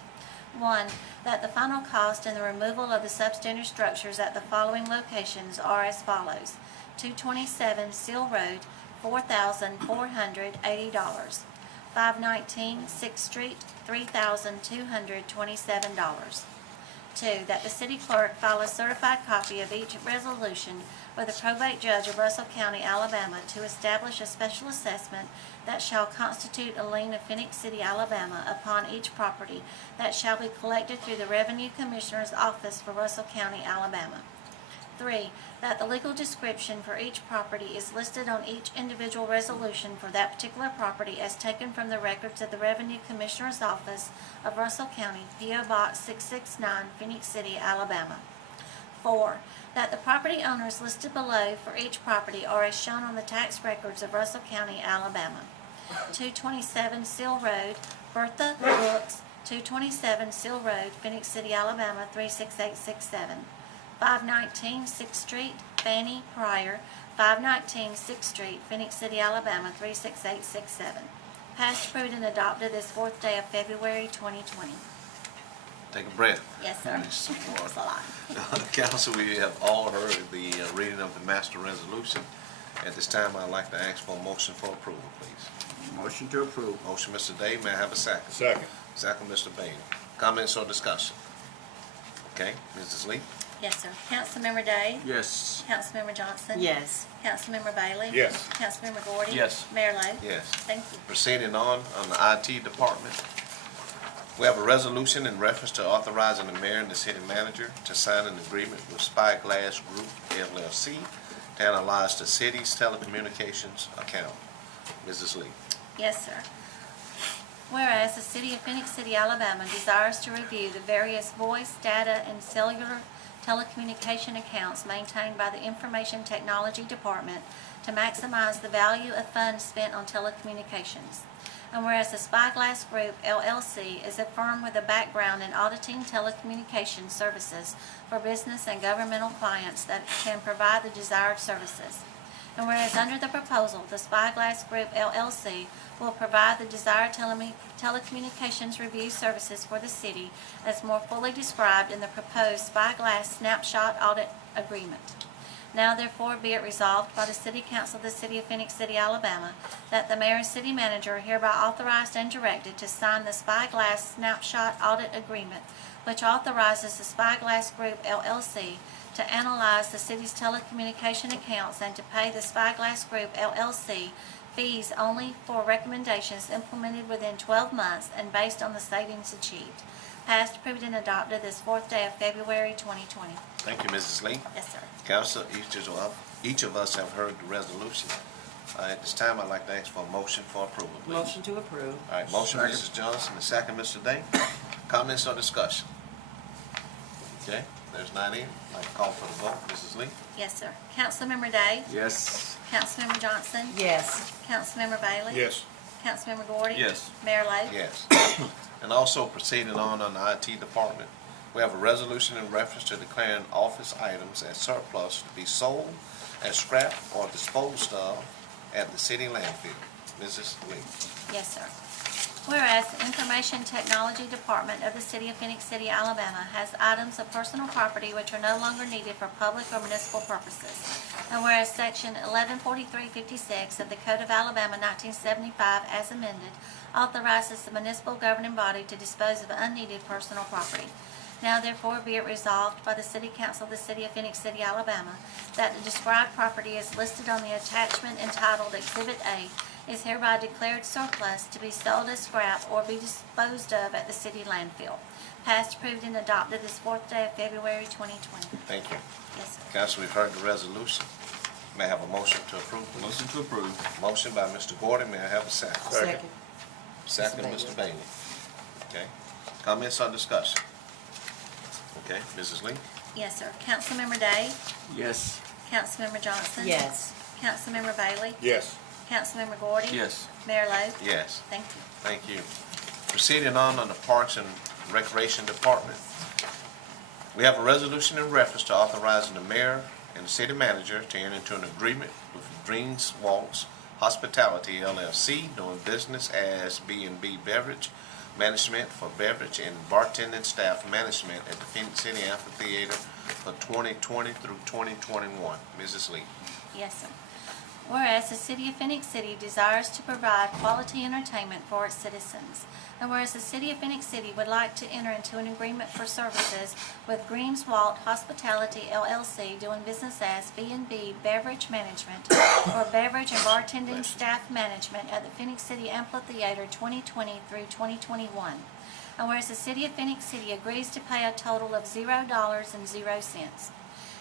1. That the final cost in the removal of the substandard structures at the following locations are as follows: 227 Seal Road, $4,480. 519 6th Street, $3,227. 2. That the city clerk file a certified copy of each resolution with the probate judge of Russell County, Alabama, to establish a special assessment that shall constitute a lien of Phenix City, Alabama, upon each property that shall be collected through the Revenue Commissioner's Office for Russell County, Alabama. 3. That the legal description for each property is listed on each individual resolution for that particular property as taken from the records of the Revenue Commissioner's Office of Russell County, P.O. Box 669, Phenix City, Alabama. 4. That the property owners listed below for each property are as shown on the tax records of Russell County, Alabama. 227 Seal Road, Bertha Brooks, 227 Seal Road, Phenix City, Alabama, 36867. 519 6th Street, Fannie Pryor, 519 6th Street, Phenix City, Alabama, 36867. Passed, approved, and adopted this 4th day of February 2020. Take a breath. Yes, sir. Some That's a lot. Council, we have all heard the reading of the master resolution. At this time, I'd like to ask for a motion for approval, please. Motion to approve. Motion, Mr. Day. May I have a second? Second. Second, Mr. Bailey. Comments or discussion? Okay, Mrs. Lee? Yes, sir. Councilmember Day? Yes. Councilmember Johnson? Yes. Councilmember Bailey? Yes. Councilmember Gordy? Yes. Mayor Lo? Yes. Thank you. Proceeding on the IT department. We have a resolution in reference to authorizing the mayor and the city manager to sign an agreement with Spyglass Group LLC to analyze the city's telecommunications account. Mrs. Lee. Yes, sir. Whereas the City of Phenix City, Alabama desires to review the various voice, data, and cellular telecommunication accounts maintained by the Information Technology Department to maximize the value of funds spent on telecommunications. And whereas the Spyglass Group LLC is a firm with a background in auditing telecommunications services for business and governmental clients that can provide the desired services. And whereas under the proposal, the Spyglass Group LLC will provide the desired telecommunications review services for the city as more fully described in the proposed Spyglass Snapshot Audit Agreement. Now therefore be it resolved by the City Council of the City of Phenix City, Alabama, that the mayor and city manager are hereby authorized and directed to sign the Spyglass Snapshot Audit Agreement, which authorizes the Spyglass Group LLC to analyze the city's telecommunication accounts and to pay the Spyglass Group LLC fees only for recommendations implemented within 12 months and based on the savings achieved. Passed, approved, and adopted this 4th day of February 2020. Thank you, Mrs. Lee. Yes, sir. Council, each of us have heard the resolution. At this time, I'd like to ask for a motion for approval, please. Motion to approve. All right, motion, Mrs. Johnson, the second, Mr. Day. Comments or discussion? Okay, there's none in. I'd like to call for the vote. Mrs. Lee? Yes, sir. Councilmember Day? Yes. Councilmember Johnson? Yes. Councilmember Bailey? Yes. Councilmember Gordy? Yes. Mayor Lo? Yes. And also proceeding on the IT department, we have a resolution in reference to declaring office items as surplus to be sold as scrap or disposed of at the city landfill. Mrs. Lee. Yes, sir. Whereas the Information Technology Department of the City of Phenix City, Alabama has items of personal property which are no longer needed for public or municipal purposes. And whereas Section 114356 of the Code of Alabama 1975 as amended authorizes the municipal governing body to dispose of unneeded personal property. Now therefore be it resolved by the City Council of the City of Phenix City, Alabama, that the described property is listed on the attachment entitled Exhibit A is hereby declared surplus to be sold as scrap or be disposed of at the city landfill. Passed, approved, and adopted this 4th day of February 2020. Thank you. Yes, sir. Council, we've heard the resolution. May I have a motion to approve, please? Motion to approve. Motion by Mr. Gordon. May I have a second? Second. Second, Mr. Bailey. Okay. Comments or discussion? Okay, Mrs. Lee? Yes, sir. Councilmember Day? Yes. Councilmember Johnson? Yes. Councilmember Bailey? Yes. Councilmember Gordy? Yes. Mayor Lo? Yes. Thank you. Thank you. Proceeding on the Parks and Recreation Department. We have a resolution in reference to authorizing the mayor and the city manager to enter into an agreement with Dreams Waltz Hospitality LLC doing business as B&B Beverage Management for beverage and bartending staff management at the Phenix City Amphitheater for 2020 through 2021. Mrs. Lee. Yes, sir. Whereas the City of Phenix City desires to provide quality entertainment for its citizens, and whereas the City of Phenix City would like to enter into an agreement for services with Greenswald Hospitality LLC doing business as B&B Beverage Management or Beverage and Bartending Staff Management at the Phenix City Amphitheater 2020 through 2021. And whereas the City of Phenix City agrees to pay a total of $0.00.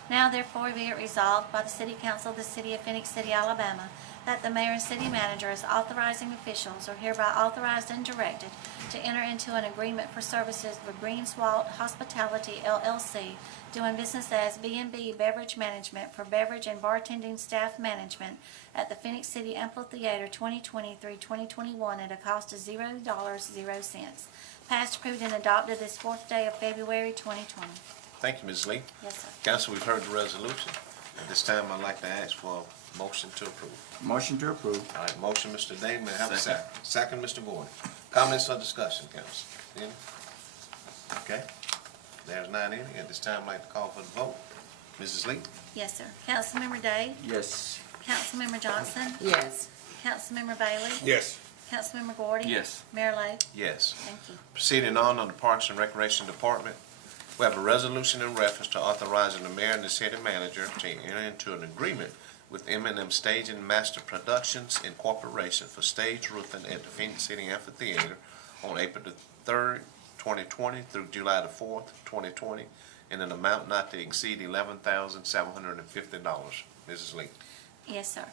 Now therefore be it resolved by the City Council of the City of Phenix City, Alabama, that the mayor and city manager as authorizing officials are hereby authorized and directed to enter into an agreement for services with Greenswald Hospitality LLC doing business as B&B Beverage Management for beverage and bartending staff management at the Phenix City Amphitheater 2020 through 2021 at a cost of $0.00. Passed, approved, and adopted this 4th day of February 2020. Thank you, Ms. Lee. Yes, sir. Council, we've heard the resolution. At this time, I'd like to ask for a motion to approve. Motion to approve. All right, motion, Mr. Day. May I have a second? Second. Second, Mr. Gordon. Comments or discussion, council? Any? Okay. There's none any. At this time, I'd like to call for the vote. Mrs. Lee? Yes, sir. Councilmember Day? Yes. Councilmember Johnson? Yes. Councilmember Bailey? Yes. Councilmember Gordy? Yes. Mayor Lo? Yes. Thank you. Proceeding on the Parks and Recreation Department, we have a resolution in reference to authorizing the mayor and the city manager to enter into an agreement with M&M Staging Master Productions Incorporation for stage roofing at the Phenix City Amphitheater on April the 3rd, 2020 through July the 4th, 2020, in an amount not to exceed $11,750. Mrs. Lee. Yes, sir.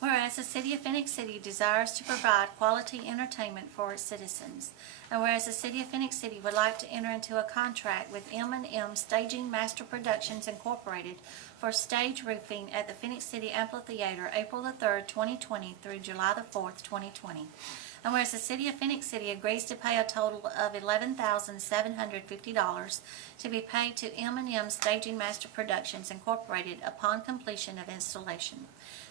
Whereas the City of Phenix City desires to provide quality entertainment for its citizens, and whereas the City of Phenix City would like to enter into a contract with M&M Staging Master Productions Incorporated for stage roofing at the Phenix City Amphitheater April the 3rd, 2020 through July the 4th, 2020. And whereas the City of Phenix City agrees to pay a total of $11,750 to be paid to M&M Staging Master Productions Incorporated upon completion of installation.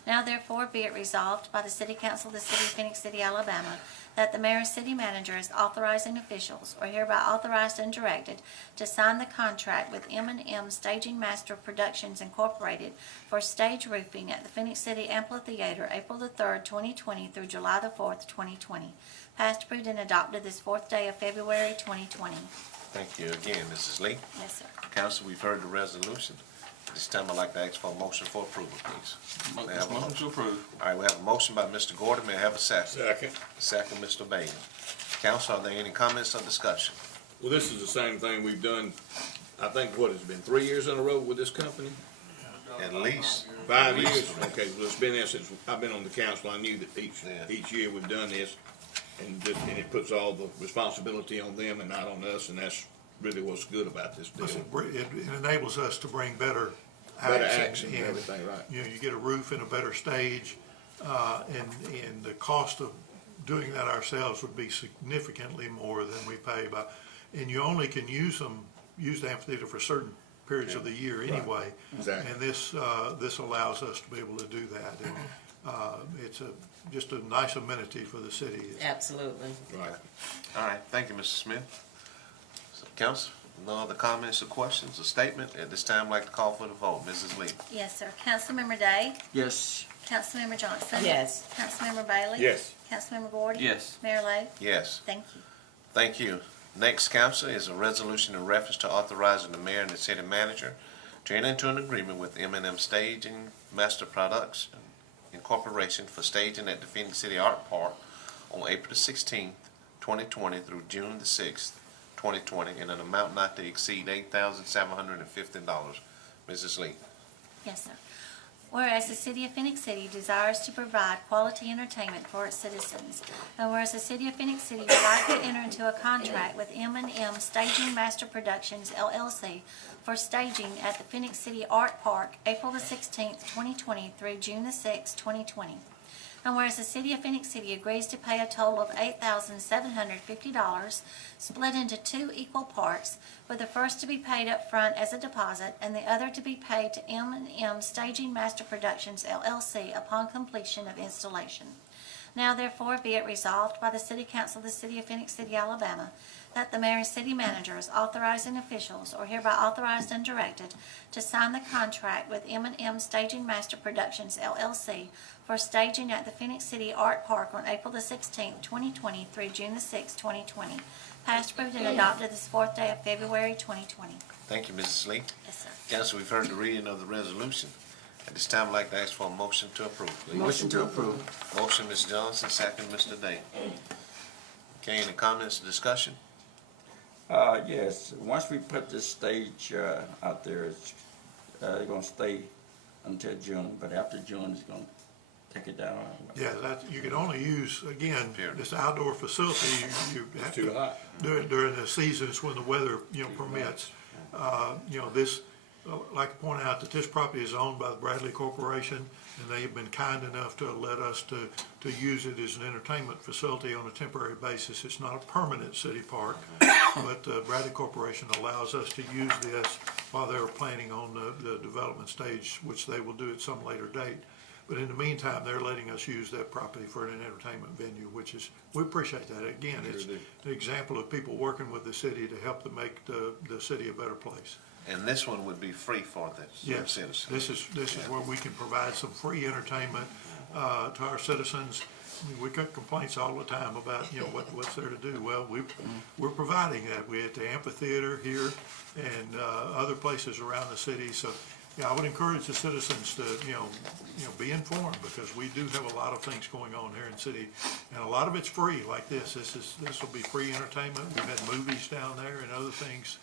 Now therefore be it resolved by the City Council of the City of Phenix City, Alabama, that the mayor and city manager as authorizing officials are hereby authorized and directed to sign the contract with M&M Staging Master Productions Incorporated for stage roofing at the Phenix City Amphitheater April the 3rd, 2020 through July the 4th, 2020. Passed, approved, and adopted this 4th day of February 2020. Thank you again, Mrs. Lee. Yes, sir. Council, we've heard the resolution. This time I'd like to ask for a motion for approval, please. May I have a Motion to approve. All right, we have a motion by Mr. Gordon. May I have a second? Second. Second, Mr. Bailey. Council, are there any comments or discussion? Well, this is the same thing we've done, I think, what, it's been 3 years in a row with this company? At least. 5 years? Okay, well, it's been there since I've been on the council. I knew that each year we've done this, and it puts all the responsibility on them and not on us, and that's really what's good about this deal. It enables us to bring better Better action action and in. everything, right. You know, you get a roof and a better stage, and the cost of doing that ourselves would be significantly more than we pay by, and you only can use the amphitheater for certain periods of the year anyway. Exactly. And this allows us to be able to do that, and it's just a nice amenity for the city. Absolutely. Right. All right, thank you, Mr. Smith. So, council, no other comments or questions or statement? At this time, I'd like to call for the vote. Mrs. Lee? Yes, sir. Councilmember Day? Yes. Councilmember Johnson? Yes. Councilmember Bailey? Yes. Councilmember Gordy? Yes. Mayor Lo? Yes. Thank you. Thank you. Next, council, is a resolution in reference to authorizing the mayor and the city manager to enter into an agreement with M&M Staging Master Products Incorporation for staging at the Phenix City Art Park on April the 16th, 2020 through June the 6th, 2020, in an amount not to exceed $8,750. Mrs. Lee. Yes, sir. Whereas the City of Phenix City desires to provide quality entertainment for its citizens, and whereas the City of Phenix City would like to enter into a contract with M&M Staging Master Productions, LLC, for staging at the Phenix City Art Park, April the 16th, 2020 through June the 6th, 2020. And whereas the City of Phenix City agrees to pay a total of $8,750, split into 2 equal parts, with the first to be paid up front as a deposit and the other to be paid to M&M Staging Master Productions, LLC, upon completion of installation. Now therefore be it resolved by the City Council of the City of Phenix City, Alabama, that the mayor and city managers, authorizing officials, are hereby authorized and directed to sign the contract with M&M Staging Master Productions, LLC, for staging at the Phenix City Art Park on April the 16th, 2020 through June the 6th, 2020. Passed, approved, and adopted this 4th day of February, 2020. Thank you, Mrs. Lee. Yes, sir. Council, we've heard the reading of the resolution. At this time, I'd like to ask for a motion to approve, please. Motion to approve. Motion, Ms. Johnson, second, Mr. Day. Okay, any comments or discussion? Yes, once we put this stage out there, it's gonna stay until June, but after June, it's gonna take it down. Yeah, you can only use, again, this outdoor facility, you have Too to hot. do it during the seasons when the weather, permits. This, I'd like to point out that this property is owned by the Bradley Corporation, and they have been kind enough to let us to use it as an entertainment facility on a temporary basis. It's not a permanent city park, but the Bradley Corporation allows us to use this while they're planning on the development stage, which they will do at some later date. But in the meantime, they're letting us use that property for an entertainment venue, we appreciate that. Again, it's an example of people working with the city to help to make the city a better place. And this one would be free for the citizens. This is where we can provide some free entertainment to our citizens. I mean, we get complaints all the time about what's there to do. Well, we're providing that. We're at the amphitheater here and other places around the city. So yeah, I would encourage the citizens to be informed, because we do have a lot of things going on here in the city, and a lot of it's free. Like this will be free entertainment. We've had movies down there and other things,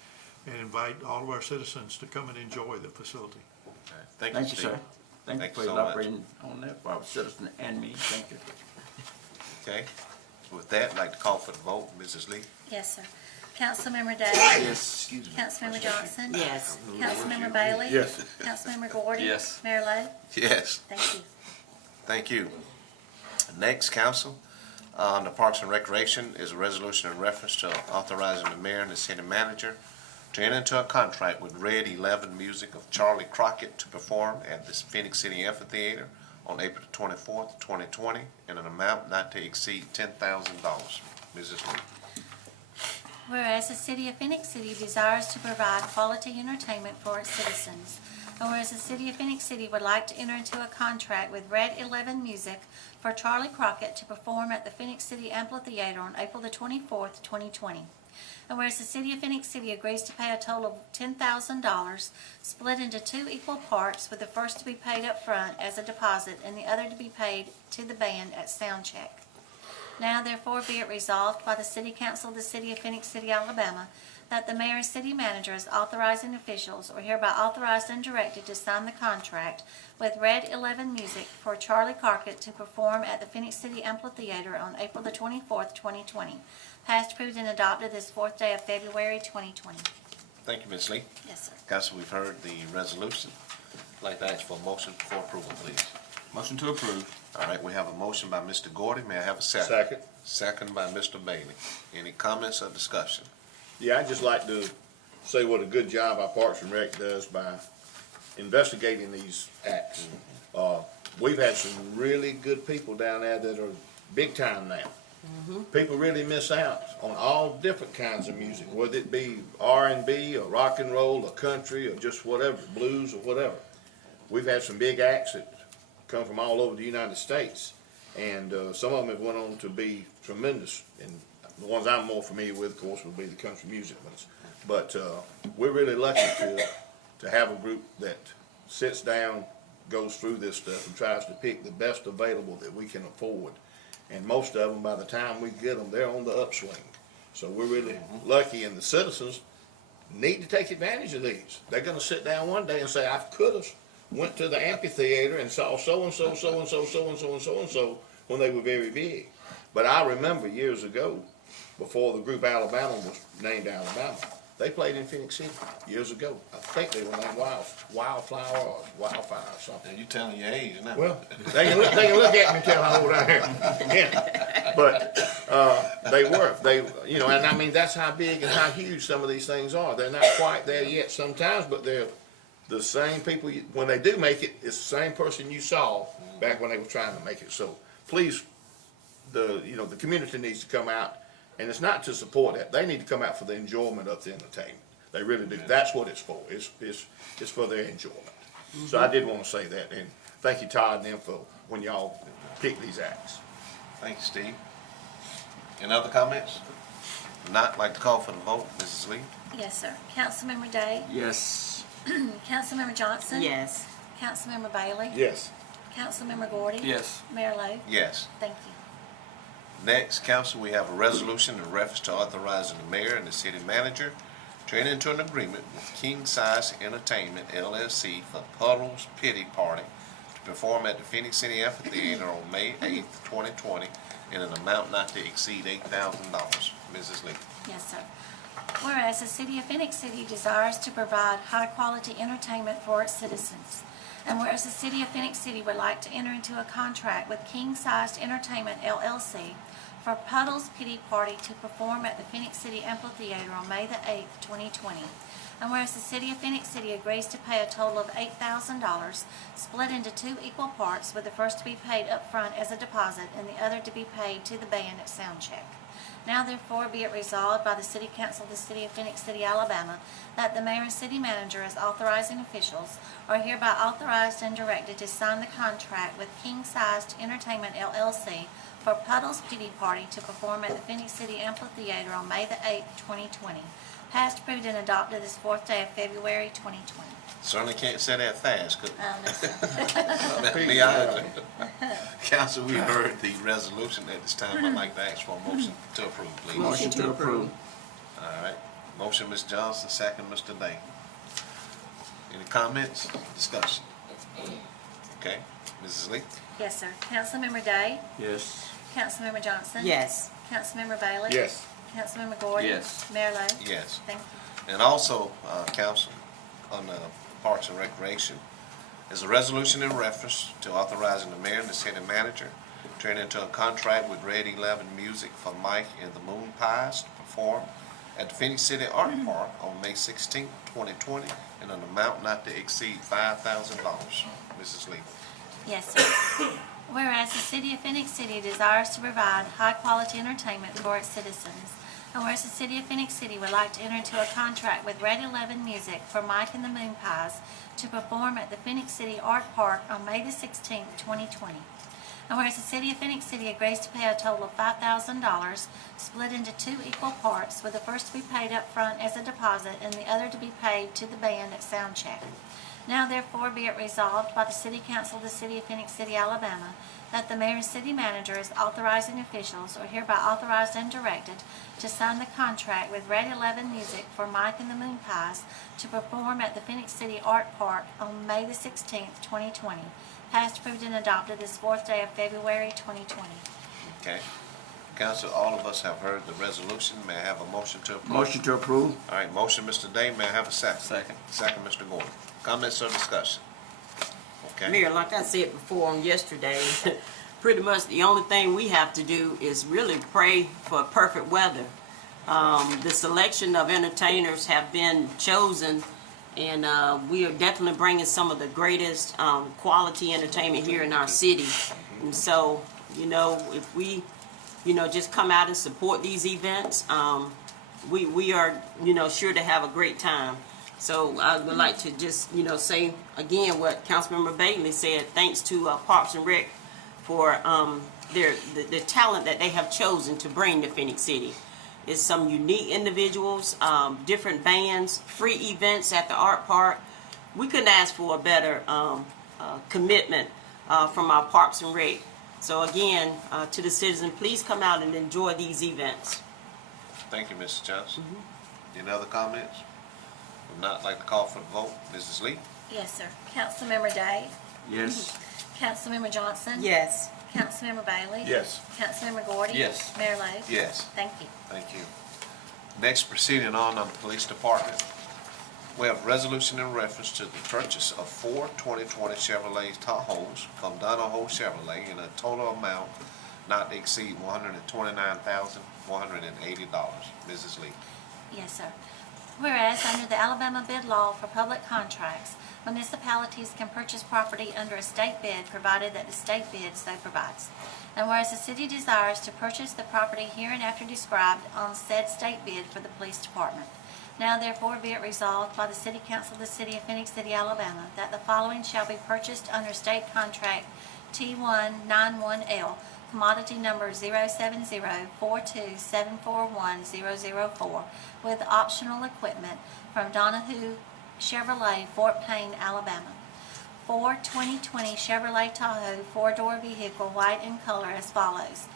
and invite all of our citizens to come and enjoy the facility. Okay. Thank Thank you, you, Steve. sir. Thank you Thank for you so much. elaborating on that for our citizen and me. Thank you. Okay. With that, I'd like to call for the vote. Mrs. Lee? Yes, sir. Councilmember Day? Yes. Councilmember Johnson? Yes. Councilmember Bailey? Yes. Councilmember Gordy? Yes. Mayor Lo? Yes. Thank you. Thank you. Next, council, under Parks and Recreation is a resolution in reference to authorizing the mayor and the city manager to enter into a contract with Red 11 Music of Charlie Crockett to perform at the Phenix City Amphitheater on April 24th, 2020, in an amount not to exceed $10,000. Mrs. Lee. Whereas the City of Phenix City desires to provide quality entertainment for its citizens, and whereas the City of Phenix City would like to enter into a contract with Red 11 Music for Charlie Crockett to perform at the Phenix City Amphitheater on April the 24th, 2020. And whereas the City of Phenix City agrees to pay a total of $10,000, split into 2 equal parts, with the first to be paid up front as a deposit and the other to be paid to the band at sound check. Now therefore be it resolved by the City Council of the City of Phenix City, Alabama, that the mayor and city manager as authorizing officials are hereby authorized and directed to sign the contract with Red 11 Music for Charlie Carkett to perform at the Phenix City Amphitheater on April the 24th, 2020. Passed, approved, and adopted this 4th day of February 2020. Thank you, Ms. Lee. Yes, sir. Council, we've heard the resolution. I'd like to ask for a motion for approval, please. Motion to approve. All right, we have a motion by Mr. Gordy. May I have a second? Second. Second by Mr. Bailey. Any comments or discussion? Yeah, I'd just like to say what a good job our Parks and Rec does by investigating these acts. We've had some really good people down there that are big time now. People really miss out on all different kinds of music, whether it be R&B or rock and roll or country or just whatever, blues or whatever. We've had some big acts that come from all over the United States, and some of them have went on to be tremendous. And the ones I'm more familiar with, of course, would be the country music ones. But we're really lucky to have a group that sits down, goes through this stuff, and tries to pick the best available that we can afford. And most of them, by the time we get them, they're on the upswing. So we're really lucky, and the citizens need to take advantage of these. They're going to sit down one day and say, I could have went to the amphitheater and saw so-and-so, so-and-so, so-and-so, and so-and-so when they were very big. But I remember years ago, before the group Alabama was named Alabama, they played in Phenix City years ago. I think they were named Wildflower or Wildfire or something. You're telling your age now. Well, they can look at me and tell how old I am. Yeah. But they were. And I mean, that's how big and how huge some of these things are. They're not quite there yet sometimes, but they're the same people. When they do make it, it's the same person you saw back when they were trying to make it. So please, the community needs to come out. And it's not to support that. They need to come out for the enjoyment of the entertainment. They really do. That's what it's for. It's for their enjoyment. So I did want to say that. And thank you, Todd and them, for when y'all pick these acts. Thank you, Steve. Any other comments? Not like to call for the vote, Mrs. Lee? Yes, sir. Councilmember Day? Yes. Councilmember Johnson? Yes. Councilmember Bailey? Yes. Councilmember Gordy? Yes. Mayor Lo? Yes. Thank you. Next, council, we have a resolution in reference to authorizing the mayor and the city manager to enter into an agreement with King Size Entertainment LLC for Puddles Pity Party to perform at the Phenix City Amphitheater on May 8th, 2020 in an amount not to exceed $8,000. Mrs. Lee. Yes, sir. Whereas the City of Phenix City desires to provide high-quality entertainment for its citizens, and whereas the City of Phenix City would like to enter into a contract with King Sized Entertainment LLC for Puddles Pity Party to perform at the Phenix City Amphitheater on May the 8th, 2020. And whereas the City of Phenix City agrees to pay a total of $8,000, split into 2 equal parts, with the first to be paid up front as a deposit and the other to be paid to the band at sound check. Now therefore be it resolved by the City Council of the City of Phenix City, Alabama, that the mayor and city manager as authorizing officials are hereby authorized and directed to sign the contract with King Sized Entertainment LLC for Puddles Pity Party to perform at the Phenix City Amphitheater on May the 8th, 2020. Passed, approved, and adopted this 4th day of February 2020. Certainly can't say that fast, could No, sir. me either. Council, we heard the resolution at this time. I'd like to ask for a motion to approve, please. Motion to approve. All right. Motion, Ms. Johnson, second, Mr. Day. Any comments, discussion? Okay, Mrs. Lee? Yes, sir. Councilmember Day? Yes. Councilmember Johnson? Yes. Councilmember Bailey? Yes. Councilmember Gordon? Yes. Mayor Lo? Yes. Thank you. And also, council, on the Parks and Recreation, is a resolution in reference to authorizing the mayor and the city manager to enter into a contract with Red 11 Music for Mike and the Moon Pies to perform at the Phenix City Art Park on May 16, 2020, in an amount not to exceed $5,000. Mrs. Lee. Yes, sir. Whereas the City of Phenix City desires to provide high-quality entertainment for its citizens, and whereas the City of Phenix City would like to enter into a contract with Red 11 Music for Mike and the Moon Pies to perform at the Phenix City Art Park on May the 16th, 2020. And whereas the City of Phenix City agrees to pay a total of $5,000, split into 2 equal parts, with the first to be paid up front as a deposit and the other to be paid to the band at sound check. Now therefore be it resolved by the City Council of the City of Phenix City, Alabama, that the mayor and city manager as authorizing officials are hereby authorized and directed to sign the contract with Red 11 Music for Mike and the Moon Pies to perform at the Phenix City Art Park on May the 16th, 2020. Passed, approved, and adopted this 4th day of February 2020. Okay. Council, all of us have heard the resolution. May I have a motion to approve? Motion to approve. All right, motion, Mr. Day. May I have a second? Second. Second, Mr. Gordon. Comments or discussion? Okay. Mayor, like I said before on yesterday, pretty much the only thing we have to do is really pray for perfect weather. The selection of entertainers have been chosen, and we are definitely bringing some of the greatest quality entertainment here in our city. And so, you know, if we, you know, just come out and support these events, we are, you know, sure to have a great time. So I would like to just, you know, say again what Councilmember Bailey said. Thanks to Parks and Rec for the talent that they have chosen to bring to Phenix City. It's some unique individuals, different bands, free events at the art park. We couldn't ask for a better commitment from our Parks and Rec. So again, to the citizen, please come out and enjoy these events. Thank you, Mrs. Johnson. Any other comments? Would not like to call for the vote. Mrs. Lee? Yes, sir. Councilmember Day? Yes. Councilmember Johnson? Yes. Councilmember Bailey? Yes. Councilmember Gordy? Yes. Mayor Lo? Yes. Thank you. Thank you. Next, proceeding on the police department. We have resolution in reference to the purchase of 4 2020 Chevrolet Tahoes from Donahoe Chevrolet in a total amount not to exceed $129,180. Mrs. Lee. Yes, sir. Whereas under the Alabama bid law for public contracts, municipalities can purchase property under a state bid provided that the state bid so provides. And whereas the city desires to purchase the property hereinafter described on said state bid for the police department. Now therefore be it resolved by the City Council of the City of Phenix City, Alabama, that the following shall be purchased under state contract T191L, commodity number 07042741004, with optional equipment from Donahoe Chevrolet, Fort Payne, Alabama. 4 2020 Chevrolet Tahoe 4-door vehicle, white in color, as follows.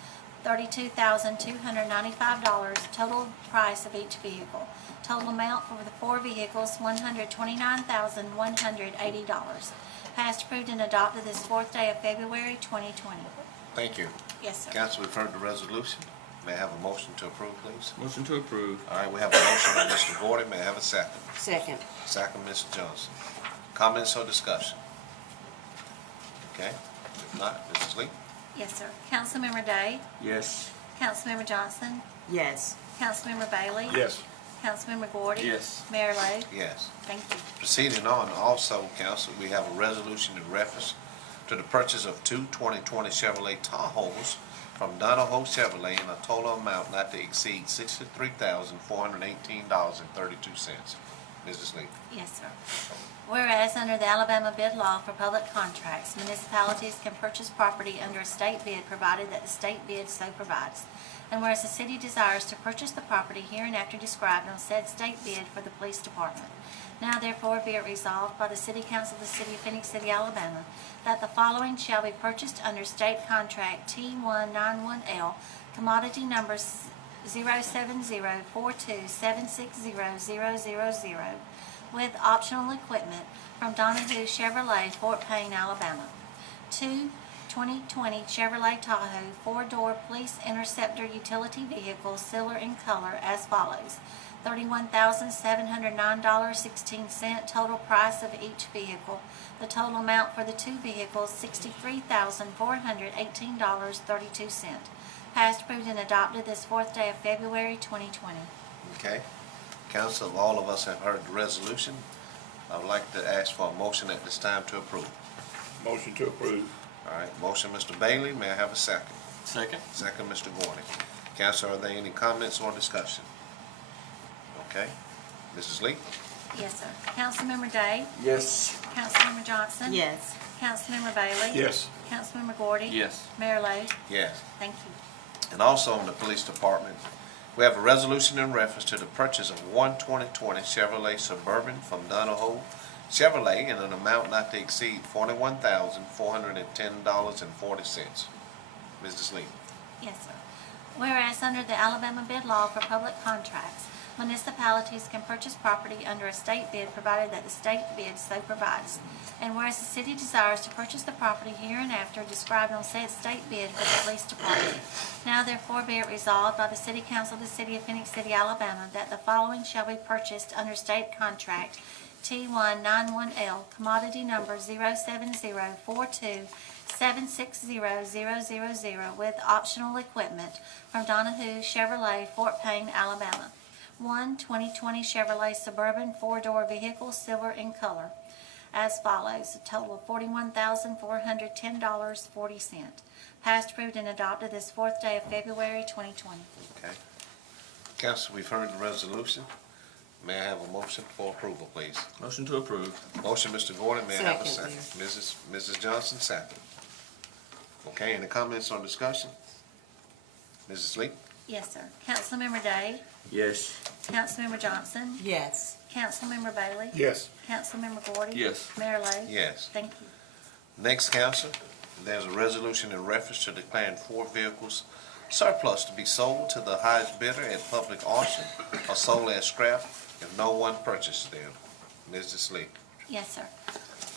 $32,295 total price of each vehicle. Total amount for the 4 vehicles, $129,180. Passed, approved, and adopted this 4th day of February 2020. Thank you. Yes, sir. Council, we've heard the resolution. May I have a motion to approve, please? Motion to approve. All right, we have a motion by Mr. Gordon. May I have a second? Second. Second, Mr. Johnson. Comments or discussion? Okay, if not, Mrs. Lee? Yes, sir. Councilmember Day? Yes. Councilmember Johnson? Yes. Councilmember Bailey? Yes. Councilmember Gordy? Yes. Mayor Lo? Yes. Thank you. Proceeding on, also, council, we have a resolution in reference to the purchase of 2 2020 Chevrolet Tahoes from Donahoe Chevrolet in a total amount not to exceed $63,418.32. Mrs. Lee. Yes, sir. Whereas under the Alabama bid law for public contracts, municipalities can purchase property under a state bid provided that the state bid so provides. And whereas the city desires to purchase the property hereinafter described on said state bid for the police department. Now therefore be it resolved by the City Council of the City of Phenix City, Alabama, that the following shall be purchased under state contract T191L, commodity number 07042760000, with optional equipment from Donahoe Chevrolet, Fort Payne, Alabama. 2 2020 Chevrolet Tahoe 4-door police interceptor utility vehicle, silver in color, as follows. $31,709.16 total price of each vehicle. The total amount for the 2 vehicles, $63,418.32. Passed, approved, and adopted this 4th day of February 2020. Okay. Council, all of us have heard the resolution. I would like to ask for a motion at this time to approve. Motion to approve. All right, motion, Mr. Bailey. May I have a second? Second. Second, Mr. Gordon. Council, are there any comments or discussion? Okay. Mrs. Lee? Yes, sir. Councilmember Day? Yes. Councilmember Johnson? Yes. Councilmember Bailey? Yes. Councilmember Gordy? Yes. Mayor Lo? Yes. Thank you. And also in the police department, we have a resolution in reference to the purchase of 1 2020 Chevrolet Suburban from Donahoe Chevrolet in an amount not to exceed $41,410.40. Mrs. Lee. Yes, sir. Whereas under the Alabama bid law for public contracts, municipalities can purchase property under a state bid provided that the state bid so provides. And whereas the city desires to purchase the property hereinafter described on said state bid for the police department, now therefore be it resolved by the City Council of the City of Phenix City, Alabama, that the following shall be purchased under state contract T191L, commodity number 07042760000 with optional equipment from Donahue Chevrolet, Fort Payne, Alabama. 2020 Chevrolet Suburban 4-door vehicle, silver in color, as follows: a total of $41,410.40. Passed, approved, and adopted this 4th day of February 2020. Okay. Council, we've heard the resolution. May I have a motion for approval, please? Motion to approve. Motion, Mr. Gordon, may I have a Second, second? Mrs. Johnson, second. Okay, any comments or discussion? Mrs. Lee? Yes, sir. Councilmember Day, Yes. Councilmember Johnson, Yes. Councilmember Bailey, Yes. Councilmember Gordy. Yes. Mayor Lo. Yes. Thank you. Next, council, there's a resolution in reference to declaring 4 vehicles surplus to be sold to the highest bidder at public auction or sold as scrap if no one purchases them. Mrs. Lee. Yes, sir.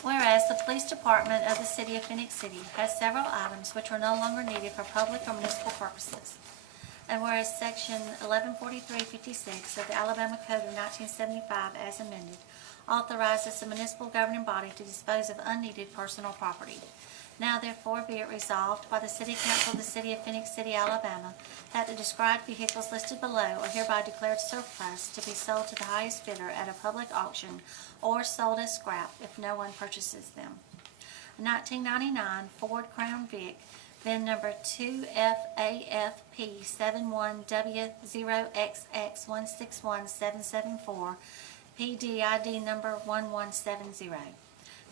Whereas the police department of the city of Phenix City has several items which are no longer needed for public or municipal purposes. And whereas section 114356 of the Alabama Code of 1975 as amended authorizes the municipal governing body to dispose of unneeded personal property. Now therefore be it resolved by the City Council of the City of Phenix City, Alabama, that the described vehicles listed below are hereby declared surplus to be sold to the highest bidder at a public auction or sold as scrap if no one purchases them. A 1999 Ford Crown Vic, VIN number 2FAFP71W0XX161774, PDID number 1170.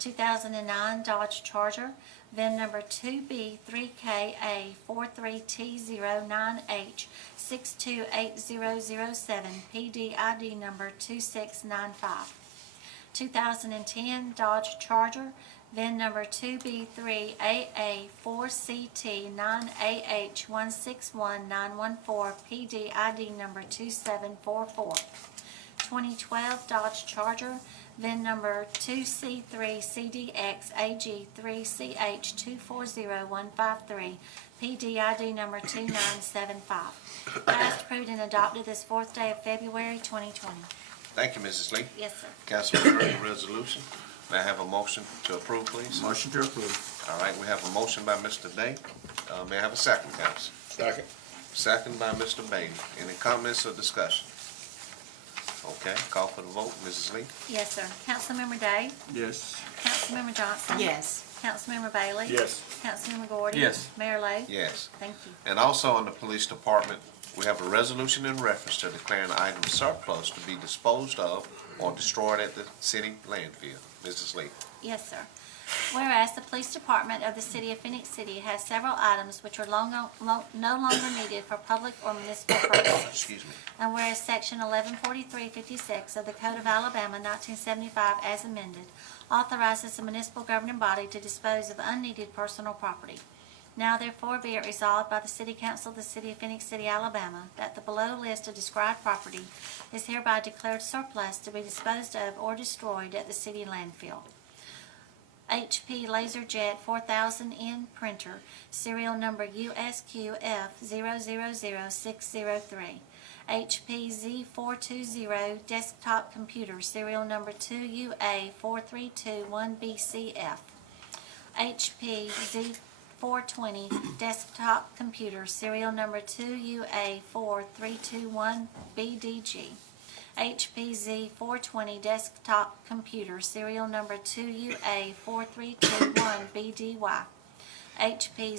2009 Dodge Charger, VIN number 2B3KA43T09H628007, PDID number 2695. 2010 Dodge Charger, VIN number 2B3AA4CT9AH161914, PDID number 2744. 2012 Dodge Charger, VIN number 2C3CDXAG3CH240153, PDID number 2975. Passed, approved, and adopted this 4th day of February 2020. Thank you, Mrs. Lee. Yes, sir. Council, we've heard the resolution. May I have a motion to approve, please? Motion to approve. All right, we have a motion by Mr. Day. May I have a second, council? Second. Second by Mr. Bailey. Any comments or discussion? Okay, call for the vote. Mrs. Lee? Yes, sir. Councilmember Day, Yes. Councilmember Johnson. Yes. Councilmember Bailey. Yes. Councilmember Gordy. Yes. Mayor Lo. Yes. Thank you. And also in the police department, we have a resolution in reference to declaring items surplus to be disposed of or destroyed at the city landfill. Mrs. Lee. Yes, sir. Whereas the police department of the city of Phenix City has several items which are no longer needed for public or municipal purposes. Excuse me. And whereas section 114356 of the Code of Alabama 1975 as amended authorizes the municipal governing body to dispose of unneeded personal property. Now therefore be it resolved by the City Council of the City of Phenix City, Alabama, that the below list of described property is hereby declared surplus to be disposed of or destroyed at the city landfill. HP LaserJet 4000N printer, serial number USQF000603. HP Z420 desktop computer, serial number 2UA4321BCF. HP Z420 desktop computer, serial number 2UA4321BDG. HP Z420 desktop computer, serial number 2UA4321BDY. HP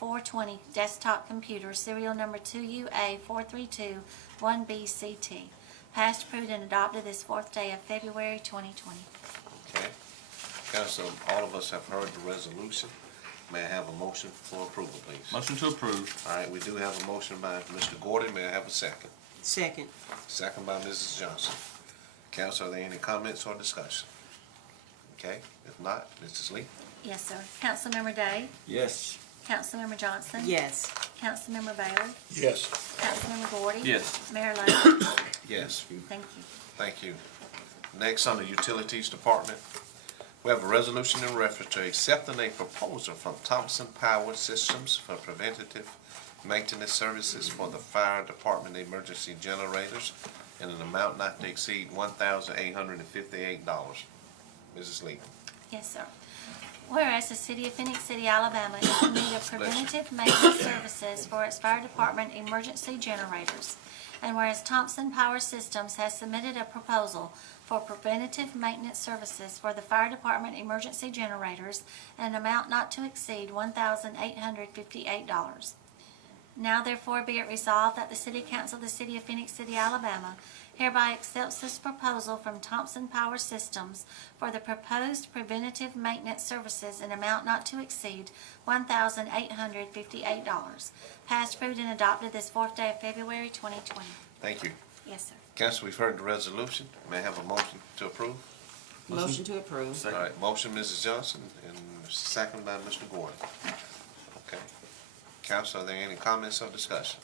Z420 desktop computer, serial number 2UA4321BCT. Passed, approved, and adopted this 4th day of February 2020. Okay. Council, all of us have heard the resolution. May I have a motion for approval, please? Motion to approve. All right, we do have a motion by Mr. Gordon. May I have a second? Second. Second by Mrs. Johnson. Council, are there any comments or discussion? Okay, if not, Mrs. Lee? Yes, sir. Councilmember Day? Yes. Councilmember Johnson? Yes. Councilmember Bailey? Yes. Councilmember Gordy? Yes. Mayor Lo? Yes. Thank you. Thank you. Next, on the Utilities Department, we have a resolution in reference to accepting a proposal from Thompson Power Systems for preventative maintenance services for the fire department emergency generators in an amount not to exceed $1,858. Mrs. Lee. Yes, sir. Whereas the city of Phenix City, Alabama is in need of preventative maintenance services for its fire department emergency generators. And whereas Thompson Power Systems has submitted a proposal for preventative maintenance services for the fire department emergency generators in an amount not to exceed $1,858. Now therefore be it resolved that the City Council of the City of Phenix City, Alabama hereby accepts this proposal from Thompson Power Systems for the proposed preventative maintenance services in amount not to exceed $1,858. Passed, approved, and adopted this 4th day of February 2020. Thank you. Yes, sir. Council, we've heard the resolution. May I have a motion to approve? Motion to approve. All right, motion, Mrs. Johnson, and second by Mr. Gordon. Okay. Council, are there any comments or discussion?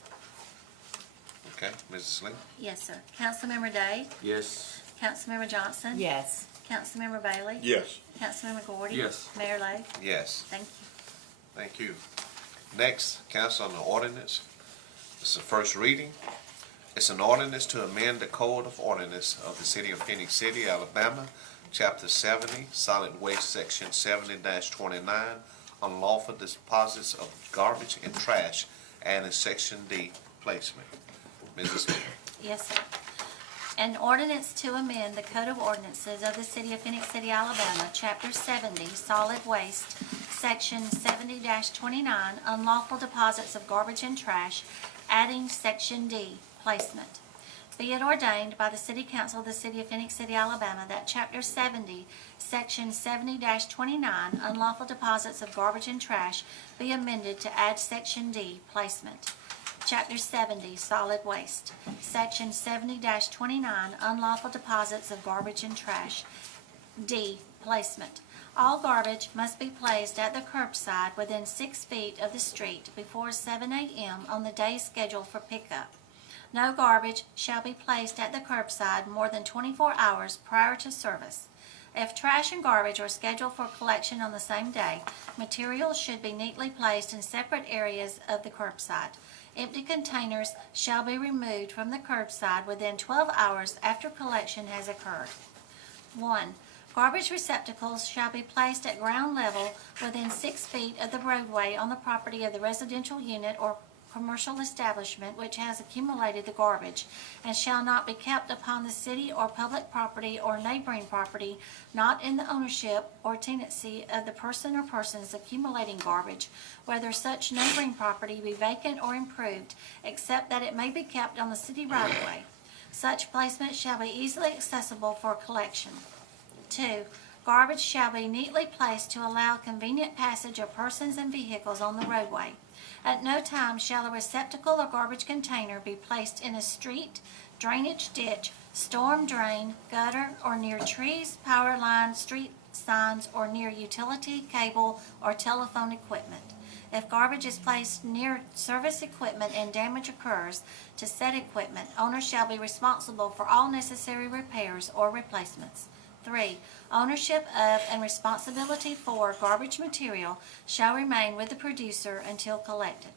Okay, Mrs. Lee? Yes, sir. Councilmember Day? Yes. Councilmember Johnson? Yes. Councilmember Bailey? Yes. Councilmember Gordy? Yes. Mayor Lo? Yes. Thank you. Thank you. Next, council on the ordinance. This is the first reading. It's an ordinance to amend the Code of Ordinance of the City of Phenix City, Alabama, Chapter 70, Solid Waste, Section 70-29, unlawful deposits of garbage and trash, adding Section D, placement. Mrs. Lee. Yes, sir. An ordinance to amend the Code of Ordinances of the City of Phenix City, Alabama, Chapter 70, Solid Waste, Section 70-29, Unlawful Deposits of Garbage and Trash, adding Section D, Placement. Be it ordained by the City Council of the City of Phenix City, Alabama, that Chapter 70, Section 70-29, Unlawful Deposits of Garbage and Trash, be amended to add Section D, Placement. Chapter 70, Solid Waste, Section 70-29, Unlawful Deposits of Garbage and Trash. D, Placement. All garbage must be placed at the curbside within 6 feet of the street before 7 a.m. on the day scheduled for pickup. No garbage shall be placed at the curbside more than 24 hours prior to service. If trash and garbage are scheduled for collection on the same day, materials should be neatly placed in separate areas of the curbside. Empty containers shall be removed from the curbside within 12 hours after collection has occurred. 1. Garbage receptacles shall be placed at ground level within 6 feet of the roadway on the property of the residential unit or commercial establishment which has accumulated the garbage, and shall not be kept upon the city or public property or neighboring property not in the ownership or tenancy of the person or persons accumulating garbage, whether such neighboring property be vacant or improved, except that it may be kept on the city right-of-way. Such placement shall be easily accessible for collection. 2. Garbage shall be neatly placed to allow convenient passage of persons and vehicles on the roadway. At no time shall a receptacle or garbage container be placed in a street, drainage ditch, storm drain, gutter, or near trees, power lines, street signs, or near utility, cable, or telephone equipment. If garbage is placed near service equipment and damage occurs to said equipment, owner shall be responsible for all necessary repairs or replacements. 3. Ownership of and responsibility for garbage material shall remain with the producer until collected.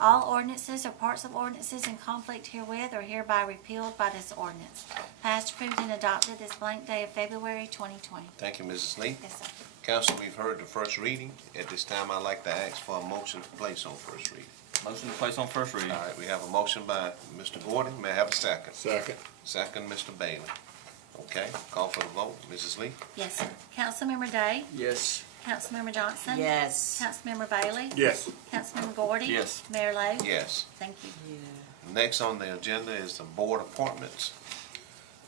All ordinances or parts of ordinances in conflict herewith are hereby repealed by this ordinance. Passed, approved, and adopted this blank day of February 2020. Thank you, Mrs. Lee. Yes, sir. Council, we've heard the first reading. At this time, I'd like to ask for a motion to place on first reading. Motion to place on first reading. All right, we have a motion by Mr. Gordon. May I have a second? Second. Second, Mr. Bailey. Okay, call for the vote. Mrs. Lee? Yes, sir. Councilmember Day? Yes. Councilmember Johnson? Yes. Councilmember Bailey? Yes. Councilmember Gordy? Yes. Mayor Lo? Yes. Thank you. Next on the agenda is the board appointments.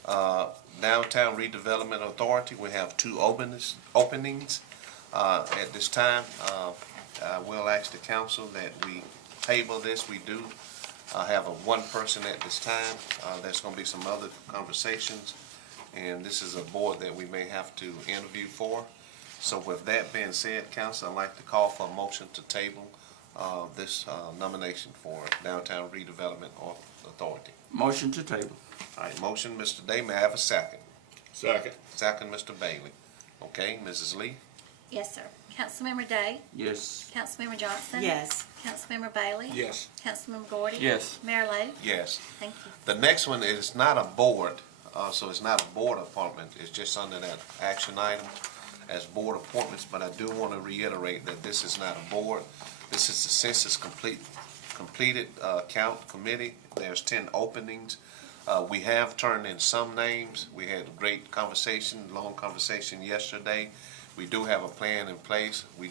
Downtown Redevelopment Authority, we have 2 openings. At this time, I will ask the council that we table this. We do have one person at this time. There's going to be some other conversations, and this is a board that we may have to interview for. So with that being said, council, I'd like to call for a motion to table this nomination for Downtown Redevelopment Authority. Motion to table. All right, motion, Mr. Day, may I have a second? Second. Second, Mr. Bailey. Okay, Mrs. Lee? Yes, sir. Councilmember Day? Yes. Councilmember Johnson? Yes. Councilmember Bailey? Yes. Councilmember Gordy? Yes. Mayor Lo? Yes. Thank you. The next one is not a board, so it's not a board appointment, it's just under that action item as board appointments, but I do want to reiterate that this is not a board. This is the census completed count committee. There's 10 openings. We have turned in some names. We had a great conversation, long conversation yesterday. We do have a plan in place. We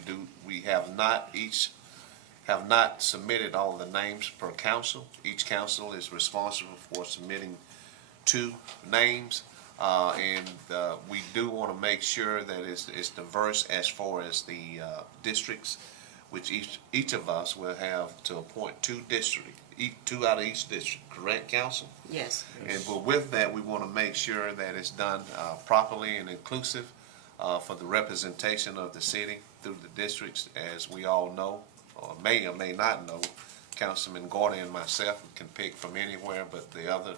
have not submitted all the names per council. Each council is responsible for submitting 2 names. And we do want to make sure that it's diverse as far as the districts, which each of us will have to appoint 2 out of each district, correct, council? Yes. And but with that, we want to make sure that it's done properly and inclusive for the representation of the city through the districts. As we all know, or may not know, Councilman Gordy and myself can pick from anywhere, but the other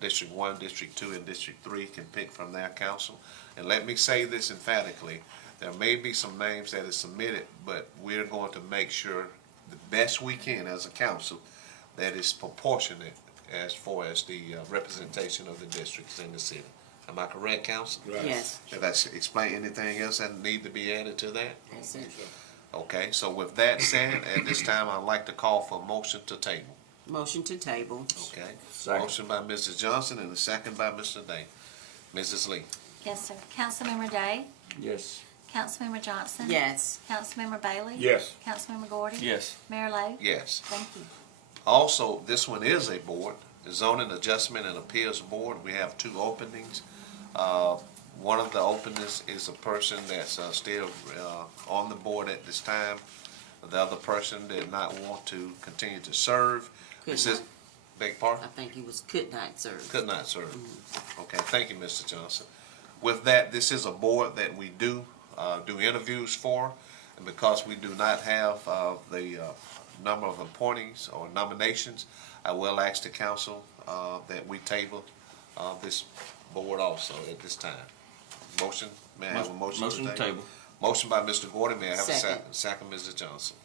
District 1, District 2, and District 3 can pick from their council. And let me say this emphatically, there may be some names that are submitted, but we're going to make sure the best we can as a council that is proportionate as far as the representation of the districts in the city. Am I correct, council? Right. Yes. Did I explain anything else that need to be added to that? That's it. Okay, so with that said, at this time, I'd like to call for a motion to table. Motion to table. Okay. Second. Motion by Mrs. Johnson and a second by Mr. Day. Mrs. Lee? Yes, sir. Councilmember Day? Yes. Councilmember Johnson? Yes. Councilmember Bailey? Yes. Councilmember Gordy? Yes. Mayor Lo? Yes. Thank you. Also, this one is a board, the Zoning Adjustment and Appeals Board. We have 2 openings. One of the openings is a person that's still on the board at this time. The other person did not want to continue to serve. Could This is, not. beg pardon? I think he could not serve. Could not serve. Okay, thank you, Mr. Johnson. With that, this is a board that we do interviews for, and because we do not have the number of appointees or nominations, I will ask the council that we table this board also at this time. Motion, may I have a motion? Motion to table. Motion by Mr. Gordon, may I have a Second. second? Second, Mrs. Johnson.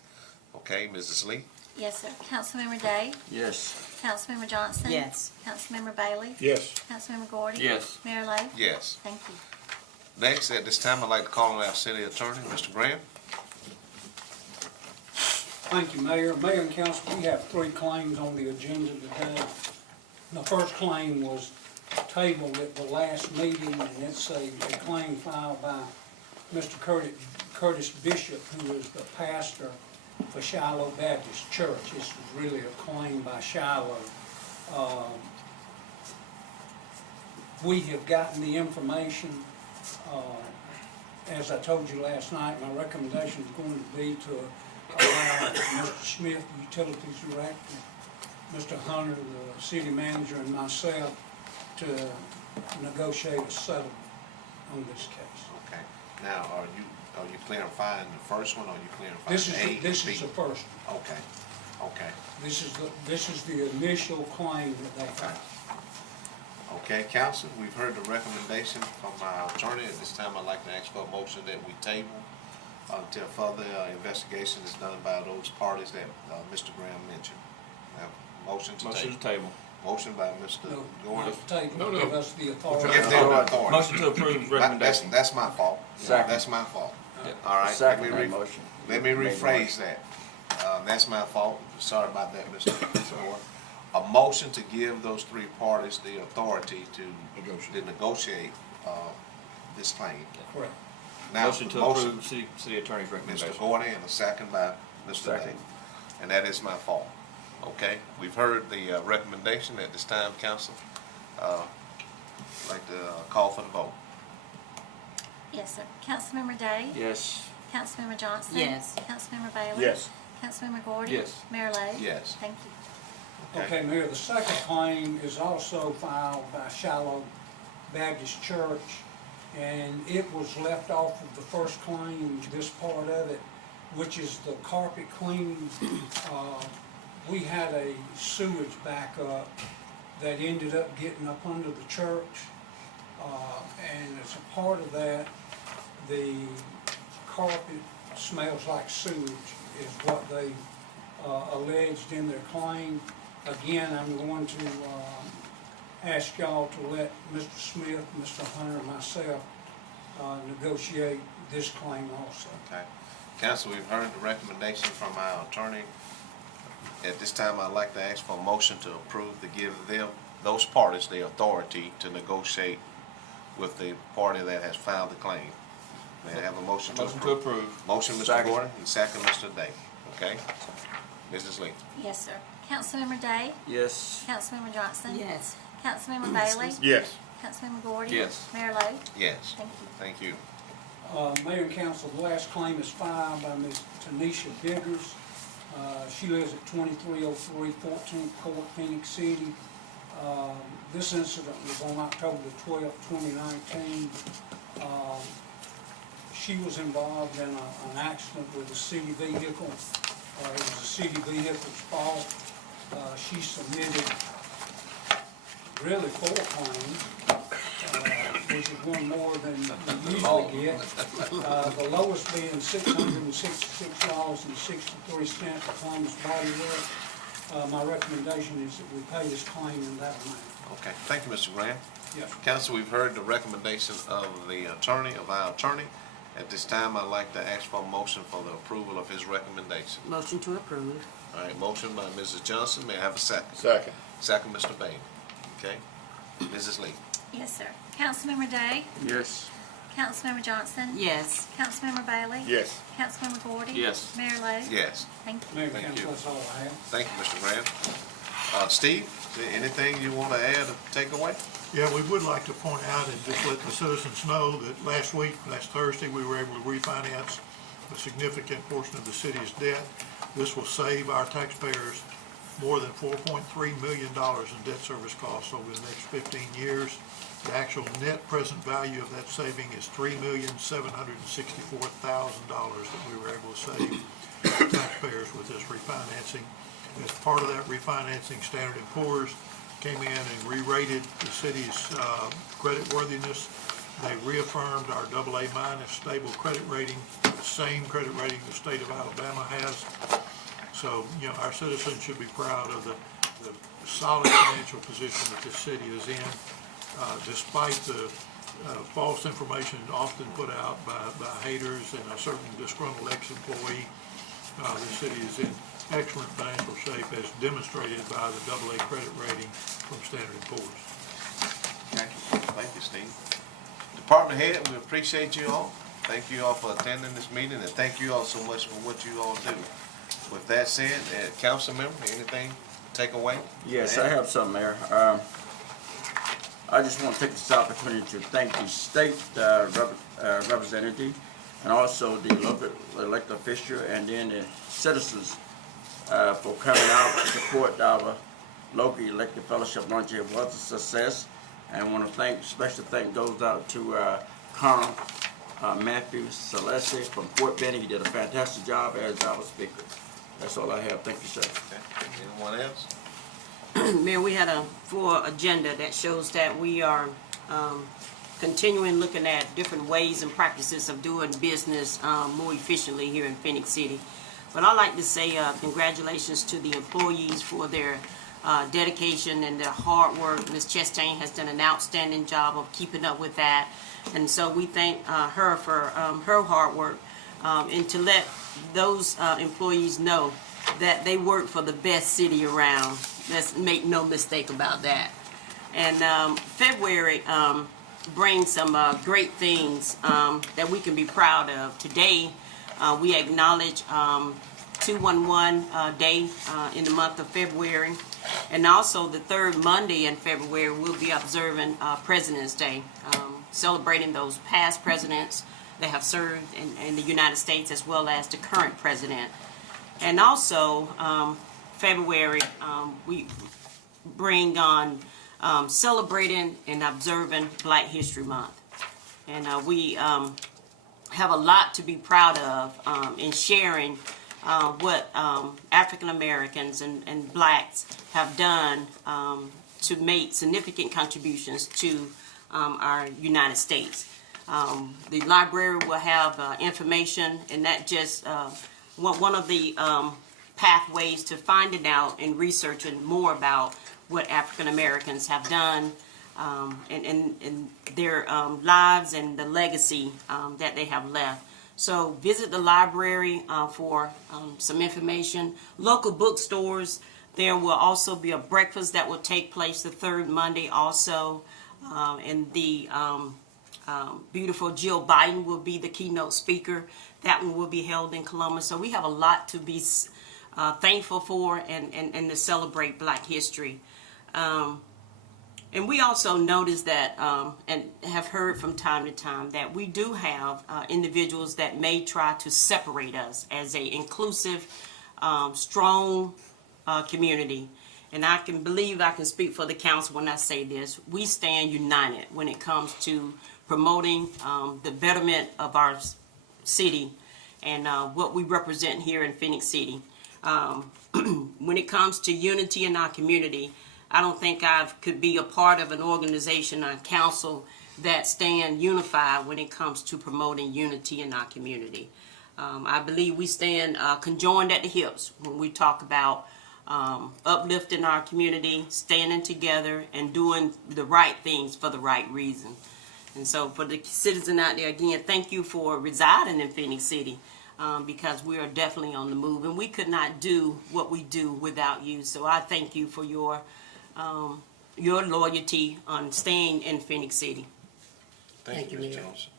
Okay, Mrs. Lee? Yes, sir. Councilmember Day? Yes. Councilmember Johnson? Yes. Councilmember Bailey? Yes. Councilmember Gordy? Yes. Mayor Lo? Yes. Thank you. Next, at this time, I'd like to call on our city attorney, Mr. Graham. Thank you, Mayor. Mayor and council, we have 3 claims on the agenda today. The first claim was tabled at the last meeting, and it's a claim filed by Mr. Curtis Bishop, who is the pastor for Shiloh Baptist Church. This was really a claim by Shiloh. We have gotten the information, as I told you last night, my recommendation is going to be to allow Mr. Smith, the Utilities Director, Mr. Hunter, the City Manager, and myself to negotiate a settlement on this case. Okay. Now, are you clarifying the first one, or are you clarifying A This and is B? the first one. Okay, okay. This is the initial claim that they filed. Okay, council, we've heard the recommendation from our attorney. At this time, I'd like to ask for a motion that we table until further investigation is done by those parties that Mr. Graham mentioned. Now, motion to Motion table. to table. Motion by Mr. No, Gordon. not to table, give us the authority. Give them the authority. Motion to approve recommendation. That's my fault. Second. That's my fault. Yeah. All right. Second that motion. Let me rephrase that. That's my fault. Sorry about that, Mr. Gordon. A motion to give those 3 parties the authority to negotiate this claim. Correct. Now, Motion to approve city attorney's recommendation. Mr. Gordy, and a second by Mr. Day. Second. And that is my fault. Okay, we've heard the recommendation at this time, council. I'd like to call for the vote. Yes, sir. Councilmember Day? Yes. Councilmember Johnson? Yes. Councilmember Bailey? Yes. Councilmember Gordy? Yes. Mayor Lo? Yes. Thank you. Okay, Mayor, the second claim is also filed by Shiloh Baptist Church, and it was left off of the first claim, this part of it, which is the carpet cleaning. We had a sewage backup that ended up getting up under the church, and as a part of that, the carpet smells like sewage, is what they alleged in their claim. Again, I'm going to ask y'all to let Mr. Smith, Mr. Hunter, and myself negotiate this claim also. Okay. Council, we've heard the recommendation from our attorney. At this time, I'd like to ask for a motion to approve to give them, those parties, the authority to negotiate with the party that has filed the claim. May I have a motion to approve? Motion to approve. Motion, Mr. Second. Gordon, and second, Mr. Day. Okay? Mrs. Lee? Yes, sir. Councilmember Day? Yes. Councilmember Johnson? Yes. Councilmember Bailey? Yes. Councilmember Gordy? Yes. Mayor Lo? Yes. Thank you. Thank you. Mayor and council, the last claim is filed by Ms. Tanisha Biggers. She lives at 2303 14th Court, Phenix City. This incident was on October the 12th, 2019. She was involved in an accident with a city vehicle. It was the city vehicle's fault. She submitted really 4 claims, which is one more than we usually get. The lowest being $666.63 for claims body work. My recommendation is that we pay this claim in that amount. Okay. Thank you, Mr. Graham. Yes, sir. Council, we've heard the recommendation of the attorney, of our attorney. At this time, I'd like to ask for a motion for the approval of his recommendation. Motion to approve. All right, motion by Mrs. Johnson. May I have a second? Second. Second, Mr. Bain. Okay? Mrs. Lee? Yes, sir. Councilmember Day? Yes. Councilmember Johnson? Yes. Councilmember Bailey? Yes. Councilmember Gordy? Yes. Mayor Lo? Yes. Thank you. Mayor and Thank council, you. that's all I have. Thank you, Mr. Graham. Steve, is there anything you want to add or take away? Yeah, we would like to point out and just let the citizens know that last Thursday, we were able to refinance a significant portion of the city's debt. This will save our taxpayers more than $4.3 million in debt service costs over the next 15 years. The actual net present value of that saving is $3,764,000 that we were able to save taxpayers with this refinancing. As part of that refinancing, Standard & Poor's came in and re-rated the city's credit worthiness. They reaffirmed our AA- stable credit rating, the same credit rating the state of Alabama has. So, you know, our citizens should be proud of the solid financial position that this city is in, despite the false information often put out by haters and a certain disgruntled ex-employee. The city is in excellent financial shape as demonstrated by the AA credit rating from Standard & Poor's. Okay. Thank you, Steve. Department head, we appreciate you all. Thank you all for attending this meeting, and thank you all so much for what you all do. With that said, council member, anything to take away? Yes, I have some, Mayor. I just want to take this opportunity to thank the state representative and also the local elected official and then the citizens for coming out to support our local elected fellowship lunch. It was a success. And I want to special thank goes out to Colonel Matthew Celeste from Fort Benning. He did a fantastic job as our speaker. That's all I have. Thank you, sir. Okay. Anyone else? Mayor, we had a full agenda that shows that we are continuing looking at different ways and practices of doing business more efficiently here in Phenix City. But I'd like to say congratulations to the employees for their dedication and their hard work. Ms. Chastain has done an outstanding job of keeping up with that. And so we thank her for her hard work and to let those employees know that they work for the best city around. Let's make no mistake about that. And February brings some great things that we can be proud of. Today, we acknowledge 211 Day in the month of February. And also the third Monday in February, we'll be observing President's Day, celebrating those past presidents that have served in the United States as well as the current president. And also, February, we bring on celebrating and observing Black History Month. And we have a lot to be proud of in sharing what African Americans and blacks have done to make significant contributions to our United States. The library will have information, and that just one of the pathways to finding out and researching more about what African Americans have done and their lives and the legacy that they have left. So visit the library for some information. Local bookstores, there will also be a breakfast that will take place the third Monday also. And the beautiful Jill Biden will be the keynote speaker. That one will be held in Columbus. So we have a lot to be thankful for and to celebrate Black history. And we also notice that and have heard from time to time that we do have individuals that may try to separate us as a inclusive, strong community. And I can believe I can speak for the council when I say this. We stand united when it comes to promoting the betterment of our city and what we represent here in Phenix City. When it comes to unity in our community, I don't think I could be a part of an organization or council that stand unified when it comes to promoting unity in our community. I believe we stand conjoined at the hips when we talk about uplifting our community, standing together, and doing the right things for the right reason. And so for the citizen out there, again, thank you for residing in Phenix City. Because we are definitely on the move, and we could not do what we do without you. So I thank you for your loyalty on staying in Phenix City. Thank you, Ms. Jones.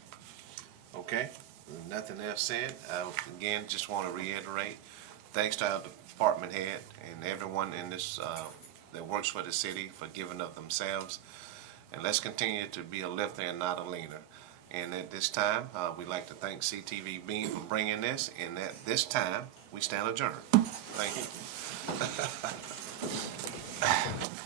Okay, with nothing else said, I again just want to reiterate, thanks to our department head and everyone in this that works for the city for giving of themselves. And let's continue to be a lifter and not a leaner. And at this time, we'd like to thank CTVBeam for bringing this. And at this time, we stand adjourned. Thank you.